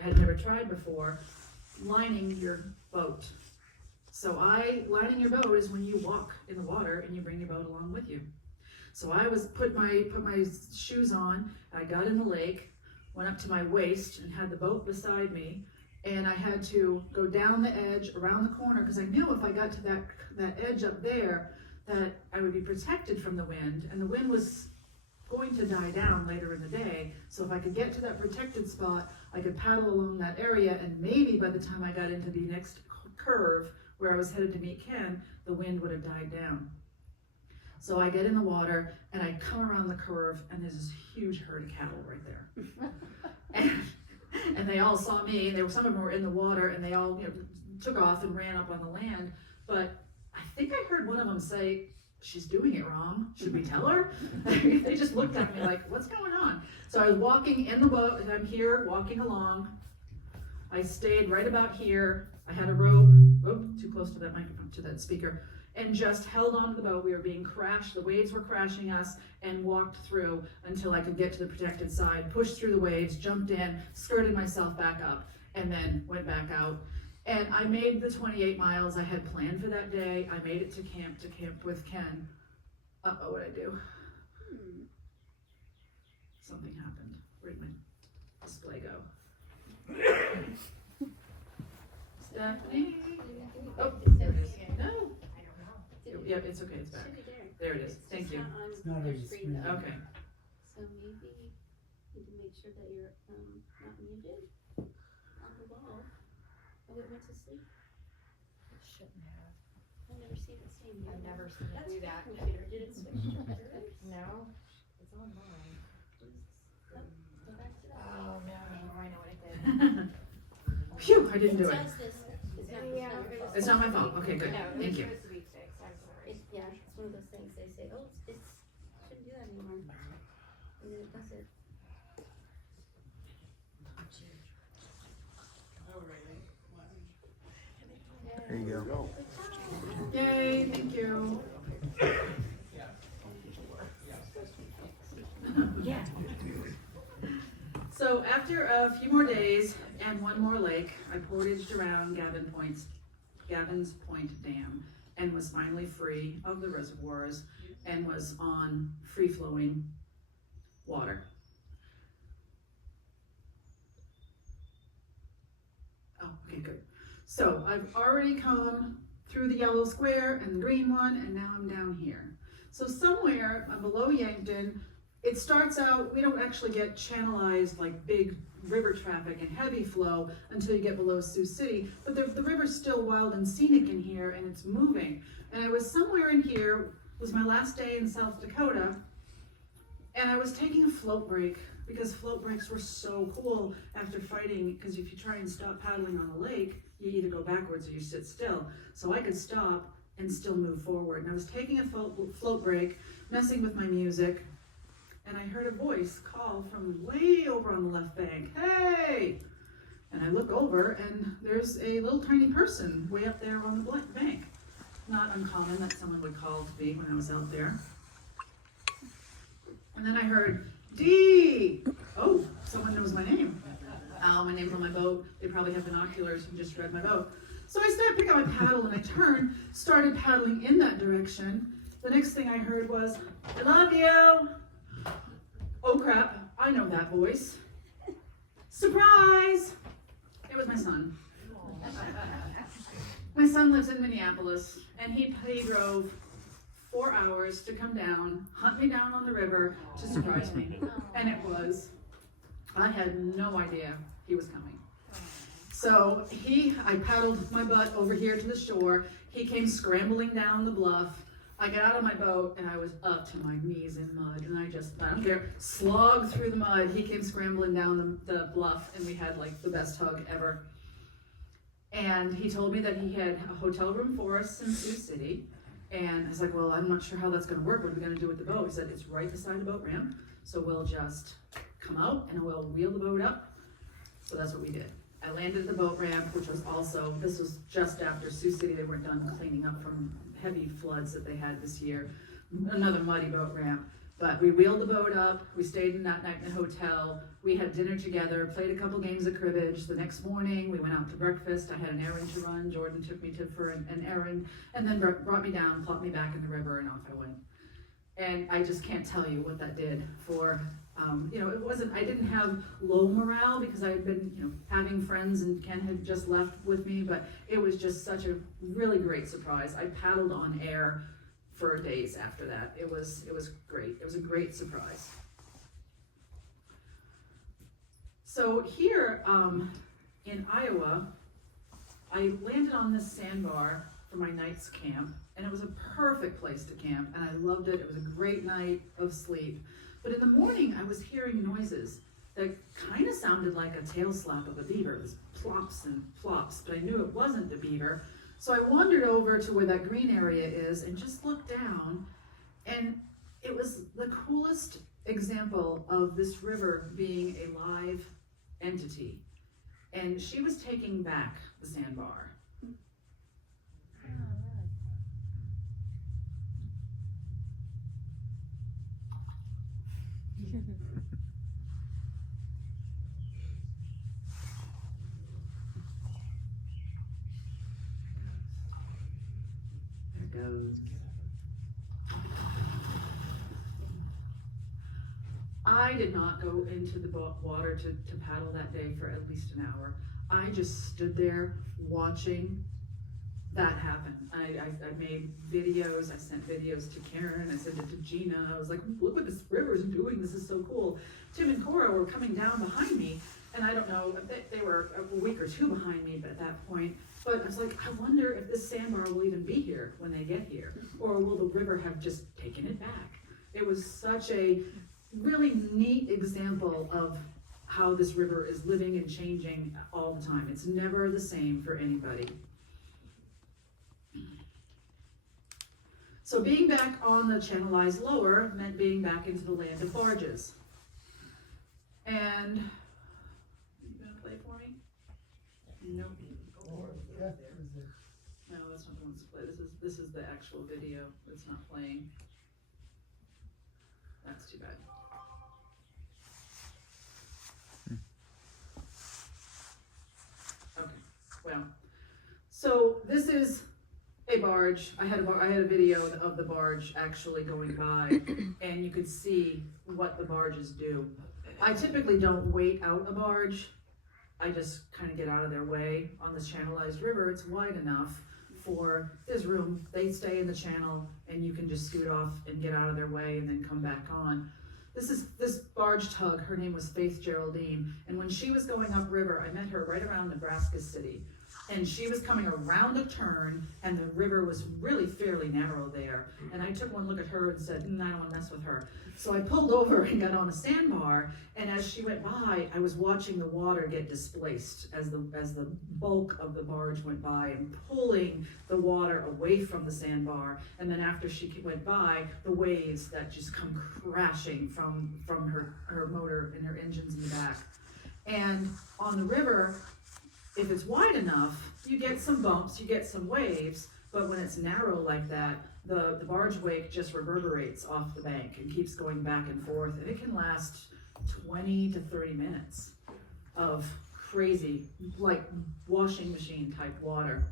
had never tried before, lining your boat. So lining your boat is when you walk in the water and you bring your boat along with you. So I put my shoes on, I got in the lake, went up to my waist and had the boat beside me, and I had to go down the edge around the corner because I knew if I got to that edge up there that I would be protected from the wind, and the wind was going to die down later in the day. So if I could get to that protected spot, I could paddle along that area, and maybe by the time I got into the next curve where I was headed to meet Ken, the wind would have died down. So I get in the water and I come around the curve, and there's this huge herd of cattle right there. And they all saw me, and some of them were in the water, and they all took off and ran up on the land. But I think I heard one of them say, she's doing it wrong. Should we tell her? They just looked at me like, what's going on? So I was walking in the boat, and I'm here walking along. I stayed right about here. I had a rope, too close to that microphone, to that speaker, and just held onto the boat. We were being crashed, the waves were crashing us, and walked through until I could get to the protected side, pushed through the waves, jumped in, skirted myself back up, and then went back out. And I made the 28 miles I had planned for that day. I made it to camp with Ken. Uh-oh, what'd I do? Something happened. Where'd my display go? Stephanie? Oh, there it is. No. Yeah, it's okay, it's back. There it is. Thank you. It's not on the screen. Okay. So maybe you need to make sure that you're not muted on the wall. Oh, it went to sleep? It shouldn't have. I've never seen it say mute. I've never seen it That's do your that. computer. Did it switch to hers? No, it's on mine. Oh, go back to that. Oh, no, I know what it did. Phew, I didn't do it. It says this. It's not, Yeah, it's not your It's not my fault. Okay, good. No, Thank you. it was sweepstakes, I'm sorry. Yeah, it's one of those things they say, oh, it's shouldn't do that anymore. And then it does it. There you go. Yay, thank you. Yeah. So after a few more days and one more lake, I portaged around Gavin's Point Dam and was finally free of the reservoirs and was on free-flowing water. Oh, okay, good. So I've already come through the yellow square and the green one, and now I'm down here. So somewhere below Yankton, it starts out, we don't actually get channelized like big river traffic and heavy flow until you get below Sioux City, but the river's still wild and scenic in here, and it's moving. And I was somewhere in here, it was my last day in South Dakota, and I was taking a float break because float breaks were so cool after fighting, because if you try and stop paddling on a lake, you either go backwards or you sit still. So I could stop and still move forward. And I was taking a float break, messing with my music, and I heard a voice call from way over on the left bank, "Hey!" And I look over, and there's a little tiny person way up there on the bank. Not uncommon that someone would call to me when I was out there. And then I heard, "Dee!" Oh, someone knows my name. My name's on my boat. They probably have binoculars and just read my boat. So I started picking up my paddle, and I turned, started paddling in that direction. The next thing I heard was, "I love you." Oh crap, I know that voice. Surprise! It was my son. My son lives in Minneapolis, and he drove 4 hours to come down, hunt me down on the river to surprise me. And it was, I had no idea he was coming. So I paddled my butt over here to the shore. He came scrambling down the bluff. I got out of my boat, and I was up to my knees in mud, and I don't care, slogged through the mud. He came scrambling down the bluff, and we had like the best hug ever. And he told me that he had a hotel room for us in Sioux City. And I was like, well, I'm not sure how that's gonna work. What are we gonna do with the boat? He said, it's right beside the boat ramp. So we'll just come out and we'll wheel the boat up. So that's what we did. I landed at the boat ramp, which was also, this was just after Sioux City. They weren't done cleaning up from heavy floods that they had this year. Another muddy boat ramp. But we wheeled the boat up. We stayed in that night in the hotel. We had dinner together, played a couple games of cribbage. The next morning, we went out to breakfast. I had an errand to run. Jordan took me for an errand, and then brought me down, plopped me back in the river, and off I went. And I just can't tell you what that did for, it wasn't, I didn't have low morale because I had been, having friends, and Ken had just left with me, but it was just such a really great surprise. I paddled on air for days after that. It was great. It was a great surprise. So here in Iowa, I landed on this sandbar for my night's camp, and it was a perfect place to camp, and I loved it. It was a great night of sleep. But in the morning, I was hearing noises that kind of sounded like a tail slap of a beaver. It was plops and plops, but I knew it wasn't a beaver. So I wandered over to where that green area is and just looked down, and it was the coolest example of this river being a live entity. And she was taking back the sandbar. goes. I did not go into the water to paddle that day for at least an hour. I just stood there watching that happen. I made videos, I sent videos to Karen, I sent it to Gina. I was like, look what this river is doing, this is so cool. Tim and Cora were coming down behind me, and I don't know, they were a week or two behind me at that point, but I was like, I wonder if this sandbar will even be here when they get here, or will the river have just taken it back? It was such a really neat example of how this river is living and changing all the time. It's never the same for anybody. So being back on the channelized lower meant being back into the land of barges. And, you gonna play for me? Nope. Yeah, is it- No, that's not the one to play. This is the actual video. It's not playing. That's too bad. Okay, well, so this is a barge. I had a video of the barge actually going by, and you could see what the barges do. I typically don't wait out a barge. I just kind of get out of their way. On this channelized river, it's wide enough for, there's room, they stay in the channel, and you can just scoot off and get out of their way and then come back on. This barge tug, her name was Faith Geraldine, and when she was going upriver, I met her right around Nebraska City. And she was coming around a turn, and the river was really fairly narrow there. And I took one look at her and said, I don't want to mess with her. So I pulled over and got on a sandbar, and as she went by, I was watching the water get displaced as the bulk of the barge went by and pulling the water away from the sandbar. And then after she went by, the waves that just come crashing from her motor and her engines in the back. And on the river, if it's wide enough, you get some bumps, you get some waves, but when it's narrow like that, the barge wake just reverberates off the bank and keeps going back and forth, and it can last 20 to 30 minutes of crazy, like washing machine type water.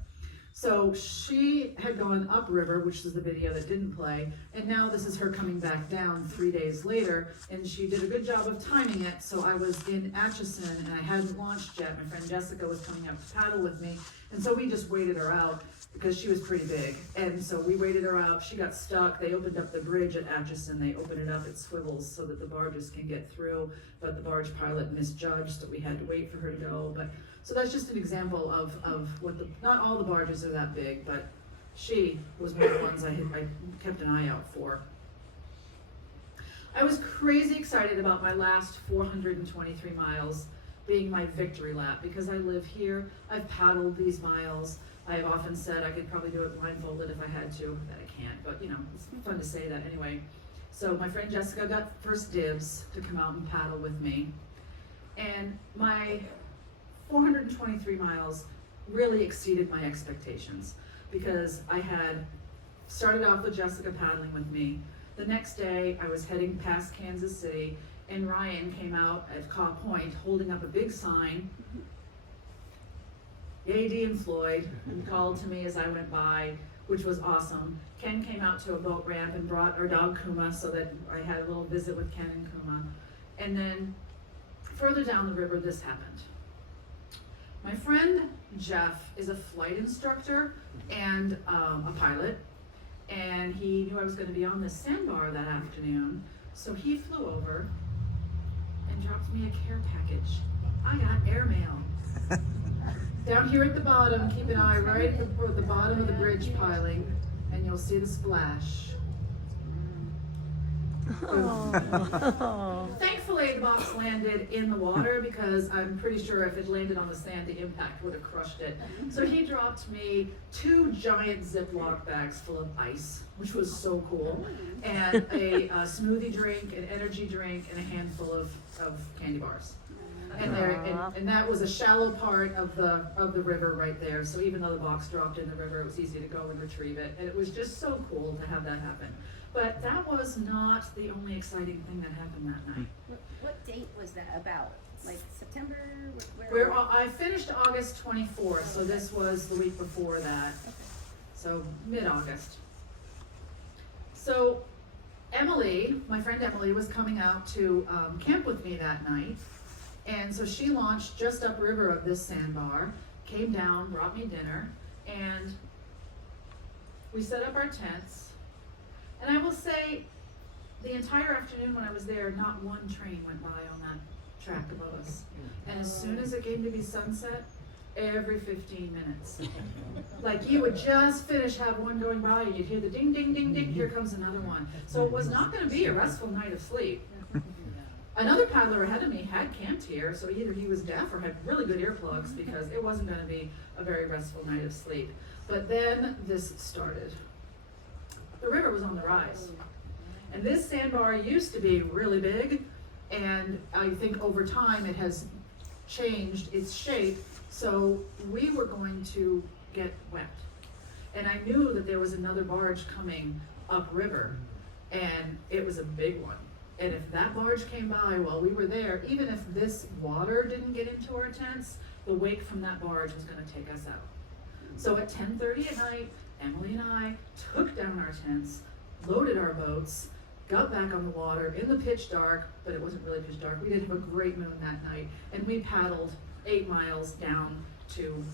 So she had gone upriver, which is the video that didn't play, and now this is her coming back down 3 days later, and she did a good job of timing it. So I was in Atchison, and I hadn't launched yet. My friend Jessica was coming up to paddle with me, and so we just waited her out because she was pretty big. And so we waited her out. She got stuck. They opened up the bridge at Atchison. They opened it up, it swivels so that the barges can get through, but the barge pilot misjudged, so we had to wait for her to go. But so that's just an example of what not all the barges are that big, but she was one of the ones I kept an eye out for. I was crazy excited about my last 423 miles being my victory lap because I live here. I've paddled these miles. I've often said I could probably do it blindfolded if I had to, that I can't, but you know, it's fun to say that anyway. So my friend Jessica got first dibs to come out and paddle with me. And my 423 miles really exceeded my expectations because I had started off with Jessica paddling with me. The next day I was heading past Kansas City, and Ryan came out at Caw Point holding up a big sign, Yay Dee and Floyd, and called to me as I went by, which was awesome. Ken came out to a boat ramp and brought our dog Kuma so that I had a little visit with Ken and Kuma. And then further down the river, this happened. My friend Jeff is a flight instructor and a pilot, and he knew I was going to be on this sandbar that afternoon, so he flew over and dropped me a care package. I got airmail. Down here at the bottom, keep an eye right at the bottom of the bridge piling, and you'll see the splash. Thankfully, the box landed in the water because I'm pretty sure if it landed on the sand, the impact would have crushed it. So he dropped me 2 giant Ziploc bags full of ice, which was so cool, and a smoothie drink, an energy drink, and a handful of candy bars. And that was a shallow part of the river right there. So even though the box dropped in the river, it was easy to go and retrieve it. And it was just so cool to have that happen. But that was not the only exciting thing that happened that night. What date was that about? Like September? I finished August 24th, so this was the week before that. So mid-August. So Emily, my friend Emily, was coming out to camp with me that night. And so she launched just upriver of this sandbar, came down, brought me dinner, and we set up our tents. And I will say, the entire afternoon when I was there, not one train went by on that track above us. And as soon as it came to be sunset, every 15 minutes. Like you would just finish, have one going by, and you'd hear the ding, ding, ding, ding, here comes another one. So it was not gonna be a restful night of sleep. Another paddler ahead of me had camped here, so either he was deaf or had really good earplugs because it wasn't gonna be a very restful night of sleep. But then this started. The river was on the rise. And this sandbar used to be really big, and I think over time it has changed its shape, so we were going to get wet. And I knew that there was another barge coming upriver, and it was a big one. And if that barge came by while we were there, even if this water didn't get into our tents, the wake from that barge was gonna take us out. So at 10:30 at night, Emily and I took down our tents, loaded our boats, got back on the water in the pitch dark, but it wasn't really pitch dark. We did have a great moon that night, and we paddled 8 miles down to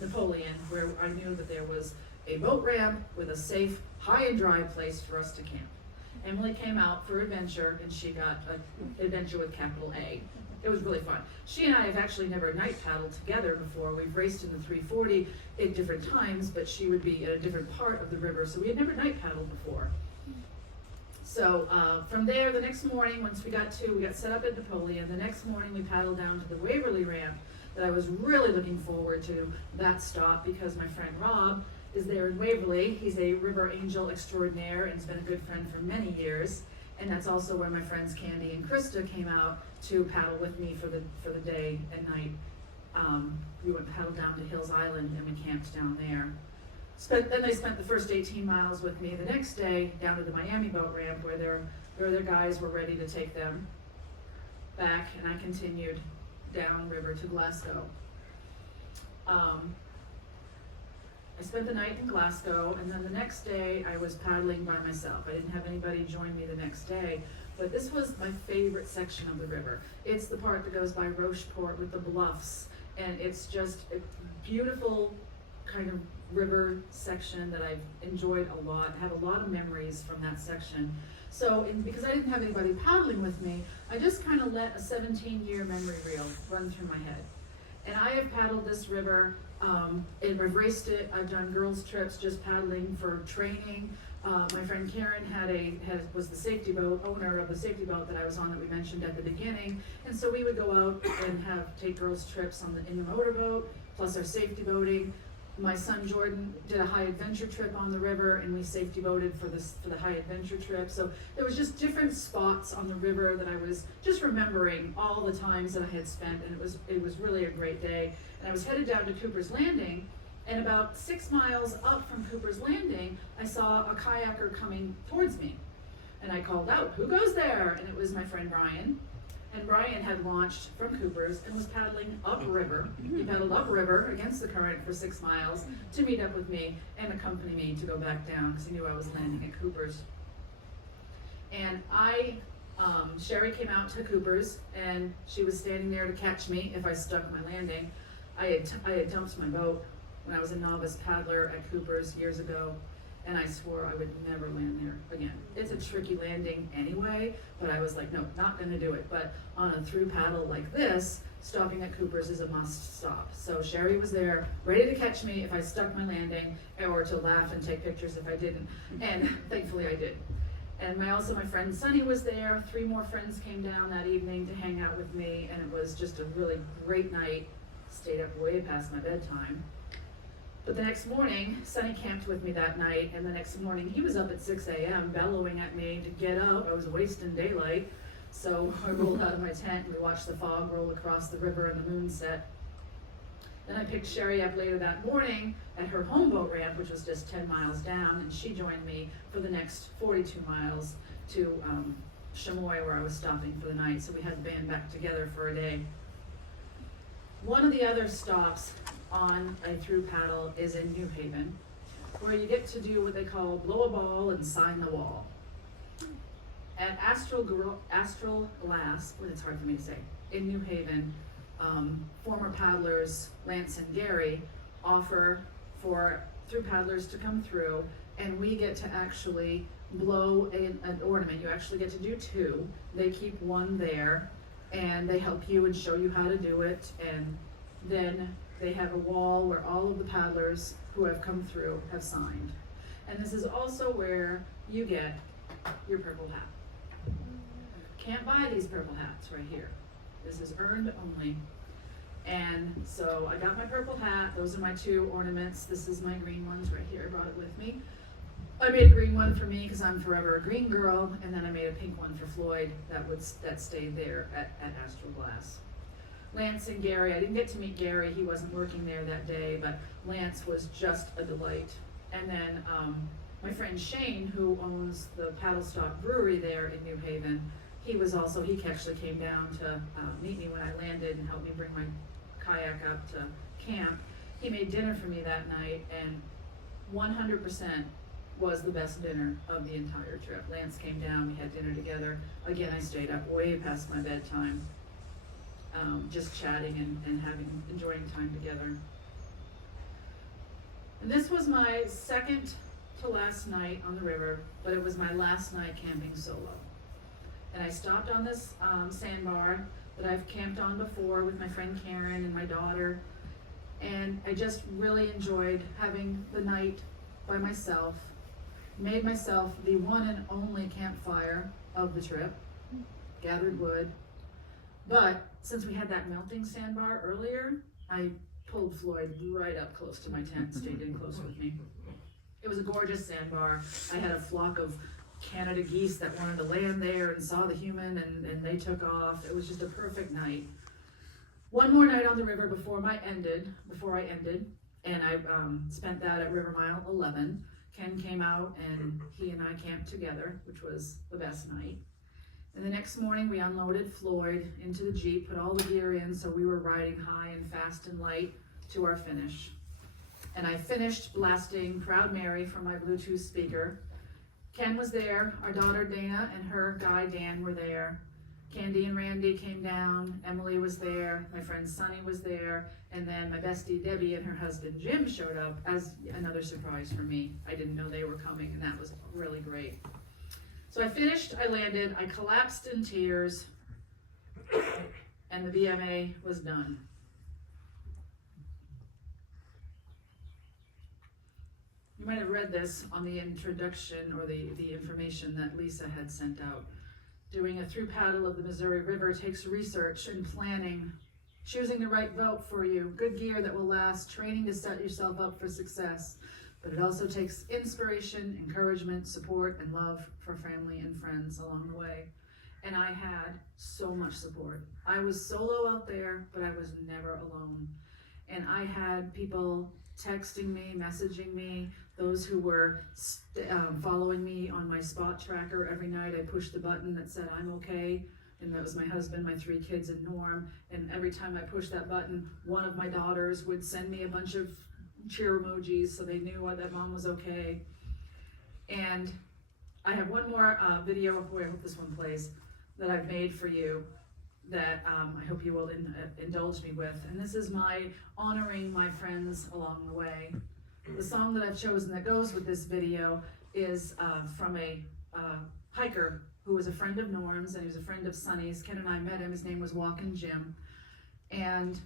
Napoleon, where I knew that there was a boat ramp with a safe, high and dry place for us to camp. Emily came out for adventure, and she got an adventure with capital A. It was really fun. She and I have actually never night paddled together before. We've raced in the 340 at different times, but she would be in a different part of the river, so we had never night paddled before. So from there, the next morning, once we got set up at Napoleon. The next morning, we paddled down to the Waverly ramp that I was really looking forward to that stop because my friend Rob is there in Waverly. He's a river angel extraordinaire and has been a good friend for many years. And that's also where my friends Candy and Krista came out to paddle with me for the day and night. We went paddled down to Hills Island and we camped down there. Then they spent the first 18 miles with me the next day down to the Miami boat ramp where their guys were ready to take them back, and I continued down river to Glasgow. I spent the night in Glasgow, and then the next day I was paddling by myself. I didn't have anybody join me the next day, but this was my favorite section of the river. It's the part that goes by Rocheport with the bluffs, and it's just a beautiful kind of river section that I've enjoyed a lot. I have a lot of memories from that section. So because I didn't have anybody paddling with me, I just kind of let a 17-year memory reel run through my head. And I have paddled this river, and I've raced it. I've done girls' trips just paddling for training. My friend Karen was the safety boat owner of the safety boat that I was on that we mentioned at the beginning. And so we would go out and take girls' trips in the motorboat, plus our safety boating. My son Jordan did a high adventure trip on the river, and we safety boated for the high adventure trip. So there was just different spots on the river that I was just remembering all the times that I had spent, and it was really a great day. And I was headed down to Cooper's Landing, and about 6 miles up from Cooper's Landing, I saw a kayaker coming towards me. And I called out, "Who goes there?" And it was my friend Brian. And Brian had launched from Cooper's and was paddling upriver. He paddled upriver against the current for 6 miles to meet up with me and accompany me to go back down because he knew I was landing at Cooper's. And Sherry came out to Cooper's, and she was standing there to catch me if I stuck my landing. I had dumped my boat when I was a novice paddler at Cooper's years ago, and I swore I would never land there again. It's a tricky landing anyway, but I was like, no, not gonna do it. But on a through paddle like this, stopping at Cooper's is a must stop. So Sherry was there, ready to catch me if I stuck my landing, or to laugh and take pictures if I didn't. And thankfully I did. And my friend Sunny was there. 3 more friends came down that evening to hang out with me, and it was just a really great night. Stayed up way past my bedtime. But the next morning, Sonny camped with me that night, and the next morning he was up at 6 a.m. bellowing at me to get up. I was wasting daylight, so I rolled out of my tent and we watched the fog roll across the river and the moon set. Then I picked Sherry up later that morning at her home boat ramp, which was just 10 miles down, and she joined me for the next 42 miles to Chamois, where I was stopping for the night, so we had the band back together for a day. One of the other stops on a through paddle is in New Haven, where you get to do what they call blow a ball and sign the wall. At Astral Glass, well, it's hard for me to say, in New Haven, former paddlers Lance and Gary offer for through paddlers to come through, and we get to actually blow an ornament. You actually get to do two. They keep one there, and they help you and show you how to do it, and then they have a wall where all of the paddlers who have come through have signed. And this is also where you get your purple hat. Can't buy these purple hats right here. This is earned only. And so I got my purple hat. Those are my two ornaments. This is my green ones right here. I brought it with me. I made a green one for me because I'm forever a green girl, and then I made a pink one for Floyd that stayed there at Astral Glass. Lance and Gary, I didn't get to meet Gary. He wasn't working there that day, but Lance was just a delight. And then my friend Shane, who owns the Paddle Stock Brewery there in New Haven, he actually came down to meet me when I landed and helped me bring my kayak up to camp. He made dinner for me that night, and 100% was the best dinner of the entire trip. Lance came down, we had dinner together. Again, I stayed up way past my bedtime, just chatting and enjoying time together. And this was my second to last night on the river, but it was my last night camping solo. And I stopped on this sandbar that I've camped on before with my friend Karen and my daughter. And I just really enjoyed having the night by myself. Made myself the one and only campfire of the trip. Gathered wood. But since we had that melting sandbar earlier, I pulled Floyd right up close to my tent, stayed in close with me. It was a gorgeous sandbar. I had a flock of Canada geese that wanted to land there and saw the human, and they took off. It was just a perfect night. One more night on the river before I ended, and I spent that at River Mile 11. Ken came out and he and I camped together, which was the best night. And the next morning we unloaded Floyd into the Jeep, put all the gear in, so we were riding high and fast and light to our finish. And I finished blasting Proud Mary from my Bluetooth speaker. Ken was there, our daughter Dana and her guy Dan were there. Candy and Randy came down, Emily was there, my friend Sunny was there, and then my bestie Debbie and her husband Jim showed up as another surprise for me. I didn't know they were coming, and that was really great. So I finished, I landed, I collapsed in tears, and the BMA was done. You might have read this on the introduction or the information that Lisa had sent out. Doing a through paddle of the Missouri River takes research and planning, choosing the right boat for you, good gear that will last, training to set yourself up for success. But it also takes inspiration, encouragement, support, and love for family and friends along the way. And I had so much support. I was solo out there, but I was never alone. And I had people texting me, messaging me, those who were following me on my spot tracker. Every night I pushed the button that said I'm okay, and that was my husband, my 3 kids, and Norm. And every time I pushed that button, one of my daughters would send me a bunch of cheer emojis so they knew that mom was okay. And I have one more video, boy, I hope this one plays, that I've made for you that I hope you will indulge me with. And this is my honoring my friends along the way. The song that I've chosen that goes with this video is from a hiker who was a friend of Norm's, and he was a friend of Sonny's. Ken and I met him. His name was Walkin' Jim. And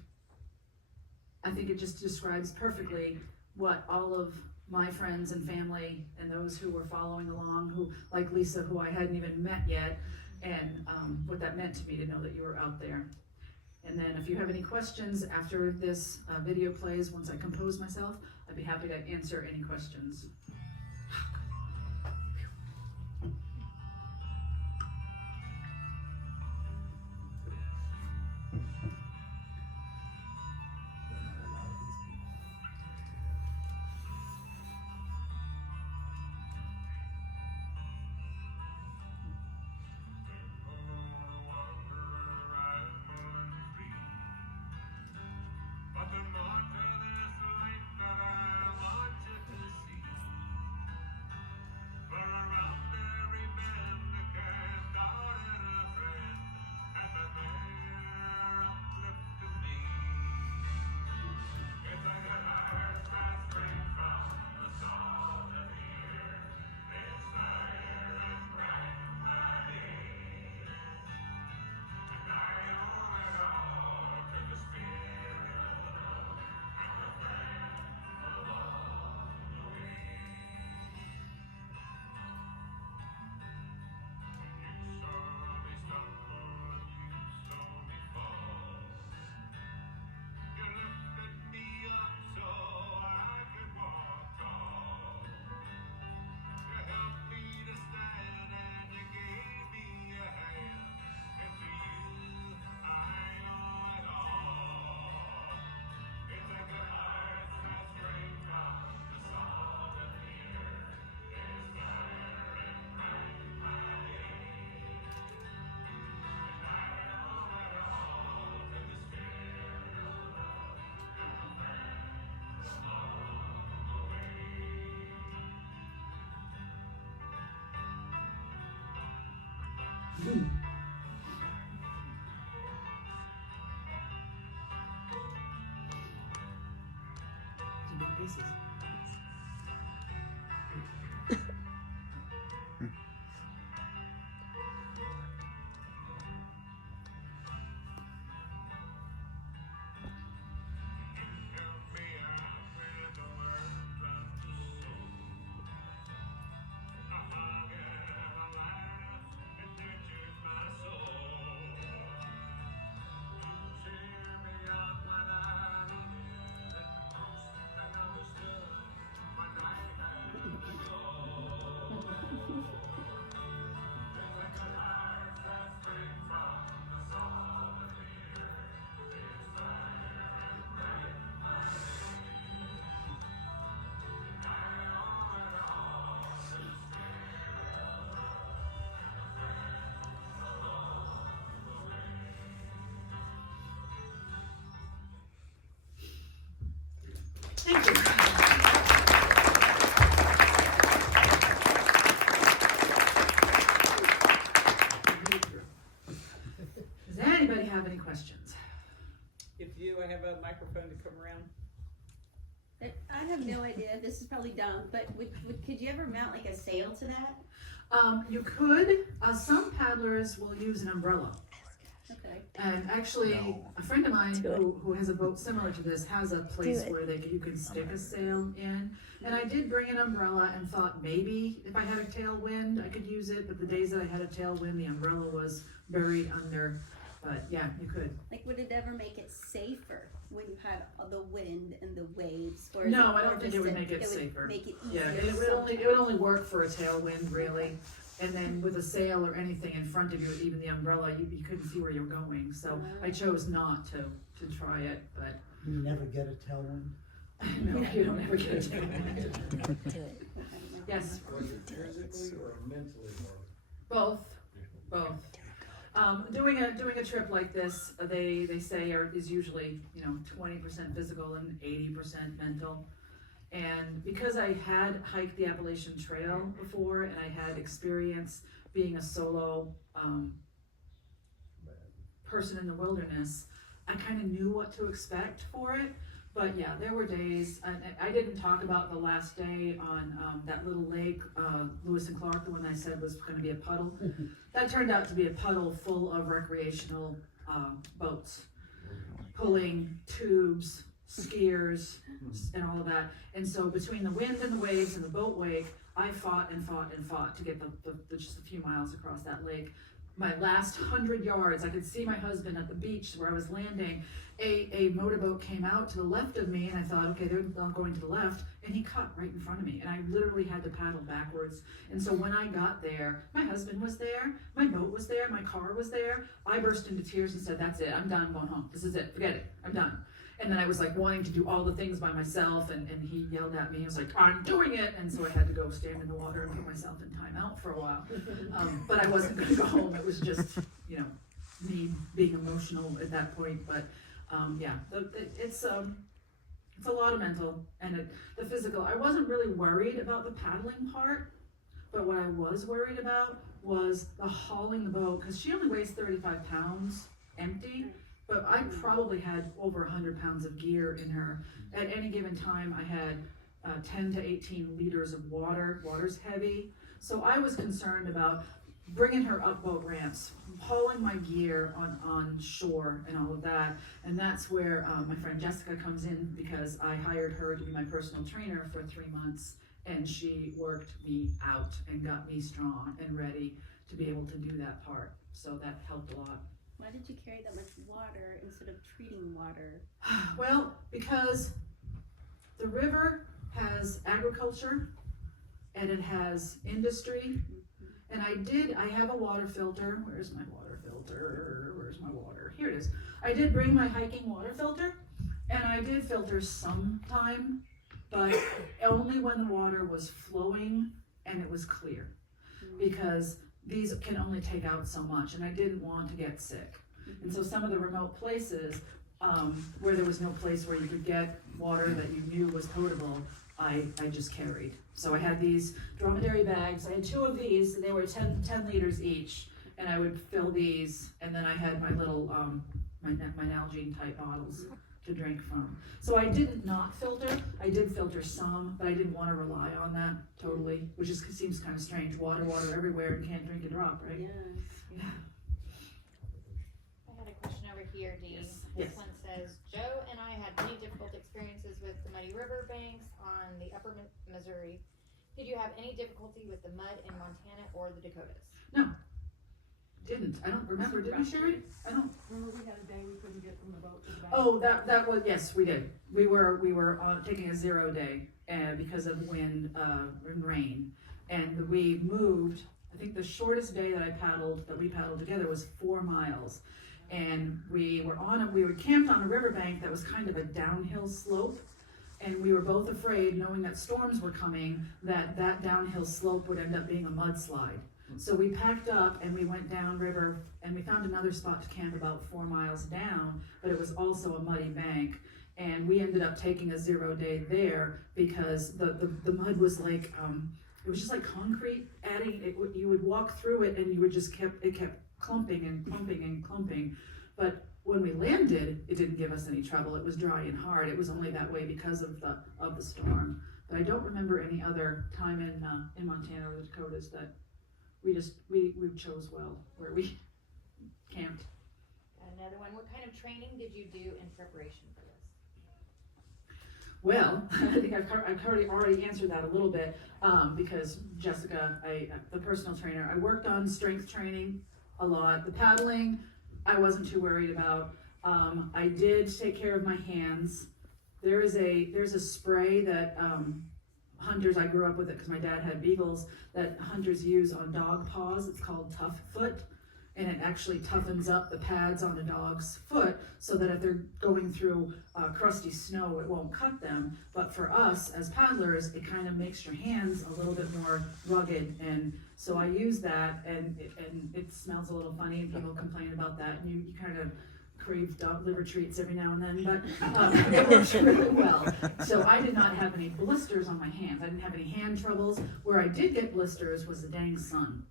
I think it just describes perfectly what all of my friends and family and those who were following along, who, like Lisa, who I hadn't even met yet, and what that meant to me to know that you were out there. And then if you have any questions after this video plays, once I compose myself, I'd be happy to answer any questions. Some big pieces. Thank you. Does anybody have any questions? If you, I have a microphone to come around. I have no idea, this is probably dumb, but could you ever mount like a sail to that? You could, some paddlers will use an umbrella. Okay. And actually, a friend of mine who has a boat similar to this has a place where you can stick a sail in. And I did bring an umbrella and thought maybe if I had a tailwind, I could use it. But the days that I had a tailwind, the umbrella was buried under. But yeah, you could. Like, would it ever make it safer when you had all the wind and the waves? Or is No, it I don't more think just it would a- make it safer. Make it Yeah, easier. it would only work for a tailwind, really. And then with a sail or anything in front of you, even the umbrella, you couldn't see where you're going. So I chose not to try it, but You never get a tailwind. no, you don't ever get a tailwind. Yes, Physically or mentally both. Doing a trip like this, they say is usually 20% physical and 80% mental. And because I had hiked the Appalachian Trail before and I had experience being a solo person in the wilderness, I kind of knew what to expect for it. But yeah, there were days, and I didn't talk about the last day on that little lake, Lewis and Clark, the one I said was going to be a puddle. That turned out to be a puddle full of recreational boats, pulling tubes, skiers, and all of that. And so between the wind and the waves and the boat wake, I fought and fought and fought to get the just a few miles across that lake. My last 100 yards, I could see my husband at the beach where I was landing. A motorboat came out to the left of me, and I thought, okay, they're not going to the left, and he cut right in front of me, and I literally had to paddle backwards. And so when I got there, my husband was there, my boat was there, my car was there. I burst into tears and said, that's it, I'm done, I'm going home. This is it, forget it, I'm done. And then I was like wanting to do all the things by myself, and he yelled at me. He was like, I'm doing it. And so I had to go stand in the water and put myself in timeout for a while. But I wasn't going to go home. It was just, me being emotional at that point. But yeah, it's a lot of mental and the physical. I wasn't really worried about the paddling part, but what I was worried about was the hauling the boat, because she only weighs 35 pounds empty. But I probably had over 100 pounds of gear in her. At any given time, I had 10 to 18 liters of water. Water's heavy. So I was concerned about bringing her up boat ramps, hauling my gear on shore and all of that. And that's where my friend Jessica comes in, because I hired her to be my personal trainer for 3 months. And she worked me out and got me strong and ready to be able to do that part. So that helped a lot. Why did you carry that much water instead of treating water? Well, because the river has agriculture and it has industry. And I have a water filter. Where's my water filter? Where's my water? Here it is. I did bring my hiking water filter, and I did filter sometime, but only when the water was flowing and it was clear, because these can only take out so much, and I didn't want to get sick. And so some of the remote places where there was no place where you could get water that you knew was potable, I just carried. So I had these dromedary bags. I had 2 of these, and they were 10 liters each. and I would fill these, and then I had my little, my Nalgene type bottles to drink from. So I didn't not filter, I did filter some, but I didn't wanna rely on that totally, which is, seems kind of strange, water everywhere and can't drink a drop, right? Yeah. I had a question over here, Dee. Yes, This yes. one says, Joe and I had many difficult experiences with the muddy river banks on the upper Missouri. Did you have any difficulty with the mud in Montana or the Dakotas? Didn't, I don't remember, did we, Sherry? I don't. Remember we had a day we couldn't get from the boat to the bank? Oh, that was, yes, we did. We were on, taking a 0 day, because of wind, and rain. And we moved, I think the shortest day that we paddled together was 4 miles. And we were camped on a riverbank that was kind of a downhill slope. And we were both afraid, knowing that storms were coming, that downhill slope would end up being a mudslide. So we packed up and we went downriver, and we found another spot to camp about 4 miles down, but it was also a muddy bank. And we ended up taking a 0 day there because the mud was like, it was just like concrete you would walk through it and you would just kept clumping and clumping and clumping. But when we landed, it didn't give us any trouble. It was dry and hard. It was only that way because of the storm. But I don't remember any other time in Montana or the Dakotas that we chose well where we camped. Got another one. What kind of training did you do in preparation for this? Well, I think I've already answered that a little bit, because Jessica, the personal trainer, I worked on strength training a lot. The paddling, I wasn't too worried about. I did take care of my hands. There's a spray that hunters, I grew up with it because my dad had beagles, that hunters use on dog paws. It's called Tough Foot, and it actually toughens up the pads on the dog's foot so that if they're going through crusty snow, it won't cut them. But for us as paddlers, it kind of makes your hands a little bit more rugged, and so I use that, and it smells a little funny, and people complain about that, and you kind of crave dog liver treats every now and then, but it works really well. So I did not have any blisters on my hands. I didn't have any hand troubles. Where I did get blisters was the dang sun.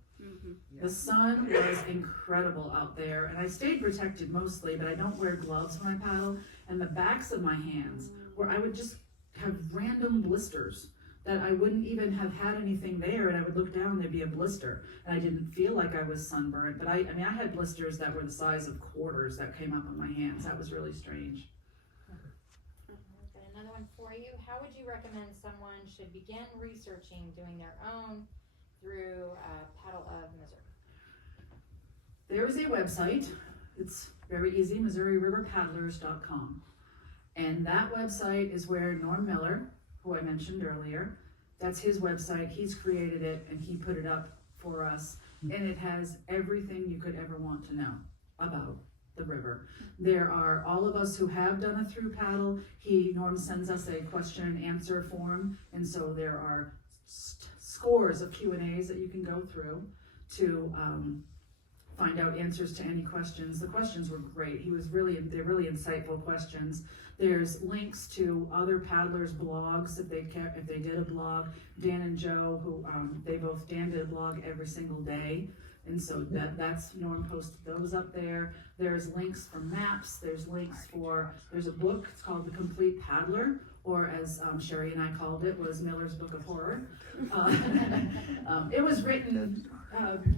The sun was incredible out there, and I stayed protected mostly, but I don't wear gloves when I paddle, and the backs of my hands, where I would just have random blisters that I wouldn't even have had anything there, and I would look down and there'd be a blister, and I didn't feel like I was sunburned, but I mean I had blisters that were the size of quarters that came up on my hands. That was really strange. Got another one for you. How would you recommend someone should begin researching doing their own through Paddle of Missouri? There is a website. It's very easy, MissouriRiverPaddlers.com, and that website is where Norm Miller, who I mentioned earlier, that's his website. He's created it and he put it up for us, and it has everything you could ever want to know about the river. There are all of us who have done a through paddle. Norm sends us a question and answer form, and so there are scores of Q&As that you can go through to find out answers to any questions. The questions were great. They're really insightful questions. There's links to other paddlers' blogs if they did a blog. Dan and Joe, Dan did a blog every single day, and so that's Norm posted those up there. There's links for maps. There's a book. It's called The Complete Paddler, or as Sherry and I called it, was Miller's Book of Horror. It was written.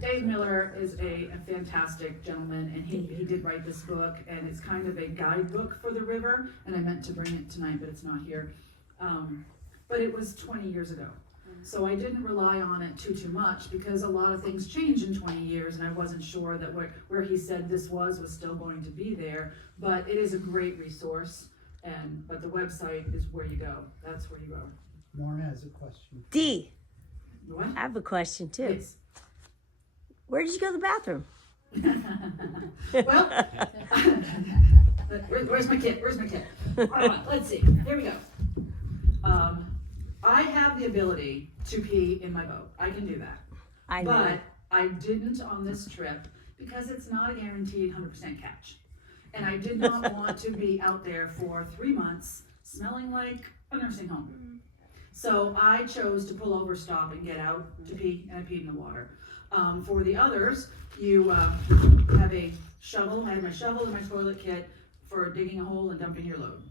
Dave Miller is a fantastic gentleman, and he did write this book, and it's kind of a guidebook for the river, and I meant to bring it tonight, but it's not here. But it was 20 years ago, so I didn't rely on it too much, because a lot of things change in 20 years, and I wasn't sure that where he said this was still going to be there, but it is a great resource, but the website is where you go. That's where you go. Lorna has a question. Dee, What? I have a question too. Yes. Where did you go to the bathroom? Well, where's my kit? All right, let's see. Here we go. I have the ability to pee in my boat. I can do that. I know. But I didn't on this trip because it's not a guaranteed 100% catch. And I did not want to be out there for 3 months smelling like a nursing home. So I chose to pull over, stop, and get out to pee, and I peed in the water. For the others, you have a shovel. I had my shovel and my toilet kit for digging a hole and dumping your load.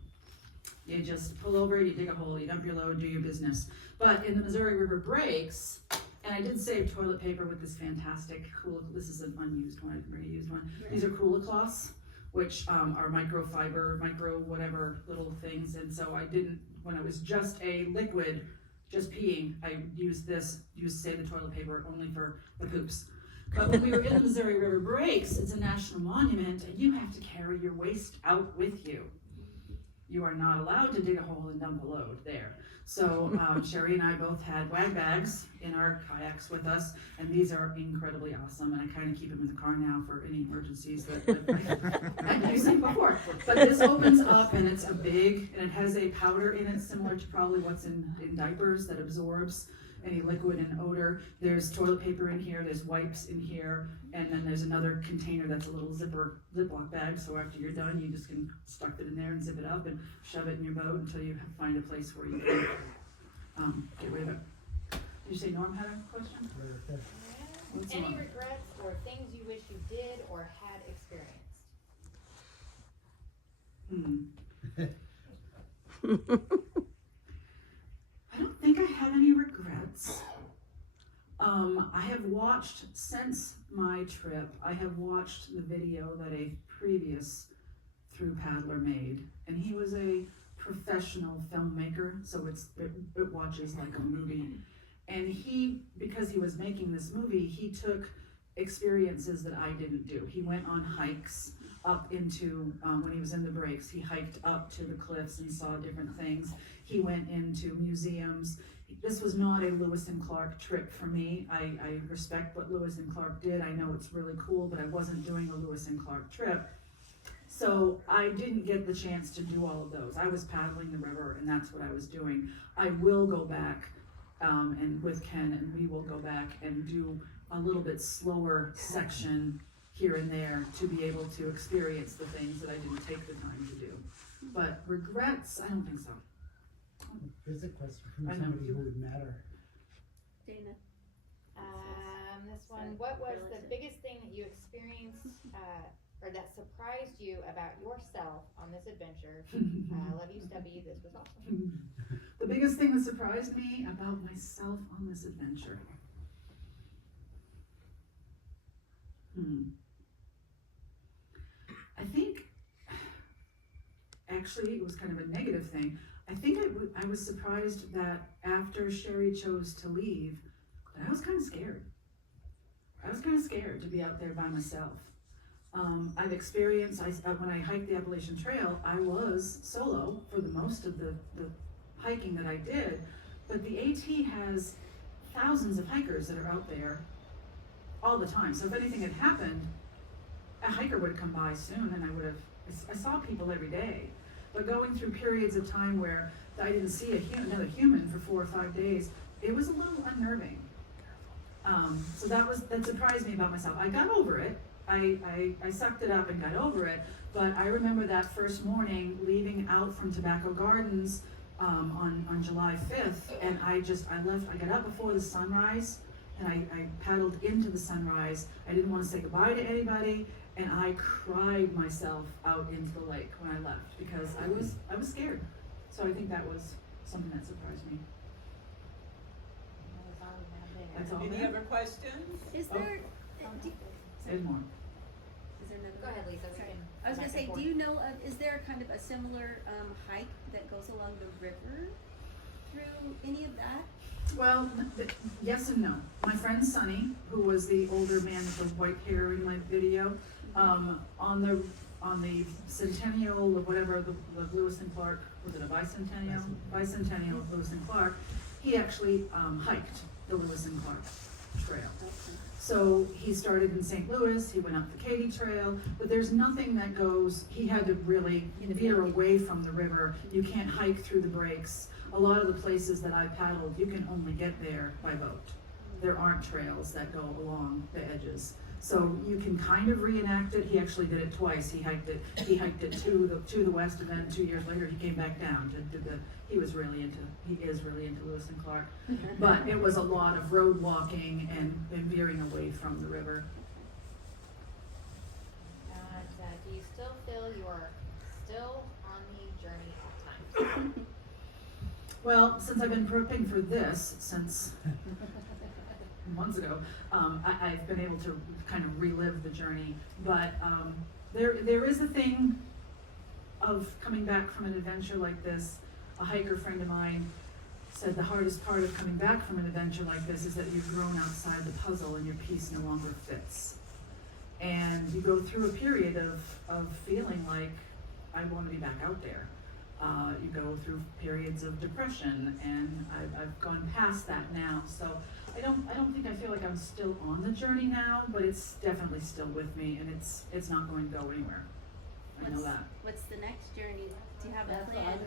You just pull over, you dig a hole, you dump your load, do your business. But in the Missouri River breaks, and I did save toilet paper with this fantastic this is an unused one, I didn't bring a used one. These are cloths, which are microfiber, micro whatever little things. And so I didn't, when I was just a liquid, just peeing, I used to save the toilet paper only for the poops. But when we were in the Missouri River breaks, it's a national monument, and you have to carry your waste out with you. You are not allowed to dig a hole and dump a load there. So Sherry and I both had wag bags in our kayaks with us, and these are incredibly awesome, and I kind of keep them in the car now for any emergencies that I've used them before. But this opens up, and it's and it has a powder in it similar to probably what's in diapers that absorbs any liquid and odor. There's toilet paper in here, there's wipes in here, and then there's another container that's a little Ziploc bag, so after you're done, you just can stuff it in there and zip it up and shove it in your boat until you find a place where you can get rid of it. Did you say Norm had a question? What's Any Norm? regrets or things you wish you did or had experienced? I don't think I have any regrets. I have watched, since my trip, I have watched the video that a previous thru-paddler made, and he was a professional filmmaker, so it watches like a movie. And because he was making this movie, he took experiences that I didn't do. He went on hikes up into, when he was in the breaks, he hiked up to the cliffs and saw different things. He went into museums. This was not a Lewis and Clark trip for me. I respect what Lewis and Clark did. I know it's really cool, but I wasn't doing a Lewis and Clark trip. So I didn't get the chance to do all of those. I was paddling the river, and that's what I was doing. I will go back and with Ken, and we will go back and do a little bit slower section here and there to be able to experience the things that I didn't take the time to do. But regrets, I don't think so. Here's a question from somebody who would matter. Dana. This one, what was the biggest thing that you experienced or that surprised you about yourself on this adventure? Love you, Stubby. This was awesome. The biggest thing that surprised me about myself on this adventure. I think, actually, it was kind of a negative thing. I think I was surprised that after Sherry chose to leave, that I was kind of scared. I was kind of scared to be out there by myself. I've experienced, when I hiked the Appalachian Trail, I was solo for the most of the hiking that I did, but the AT has thousands of hikers that are out there all the time. So if anything had happened, a hiker would have come by soon, and I saw people every day. But going through periods of time where I didn't see another human for 4 or 5 days, it was a little unnerving. So that surprised me about myself. I got over it. I sucked it up and got over it. But I remember that first morning leaving out from Tobacco Gardens on July 5th, and I got up before the sunrise, and I paddled into the sunrise. I didn't want to say goodbye to anybody, and I cried myself out into the lake when I left because I was scared. So I think that was something that surprised me. That's all. Any other questions? Is there? There's more. Is there another? Go ahead, Lisa. We Sorry. can I was go gonna back say, and do you know of? Is there kind of a similar hike that goes along the river through any of that? Well, yes and no. My friend Sonny, who was the older man with the white hair in my video, on the centennial of whatever the Lewis and Clark, was it a bicentennial? Bicentennial of Lewis and Clark, he actually hiked the Lewis and Clark trail. So he started in St. Louis, he went up the Katy Trail, but there's nothing that goes, he had to really veer away from the river. You can't hike through the breaks. A lot of the places that I paddled, you can only get there by boat. There aren't trails that go along the edges. So you can kind of reenact it. He actually did it twice. He hiked it to the west, and then 2 years later he came back down to do the. He is really into Lewis and Clark, but it was a lot of road walking and veering away from the river. Do you still feel you are still on the journey at times? Well, since I've been prepping for this since months ago, I've been able to kind of relive the journey. But there is a thing of coming back from an adventure like this. A hiker friend of mine said the hardest part of coming back from an adventure like this is that you've grown outside the puzzle and your piece no longer fits. And you go through a period of feeling like, I want to be back out there. You go through periods of depression, and I've gone past that now. So I don't think I feel like I'm still on the journey now, but it's definitely still with me, and it's not going to go anywhere. I know that. What's the next journey? Do you have a plan?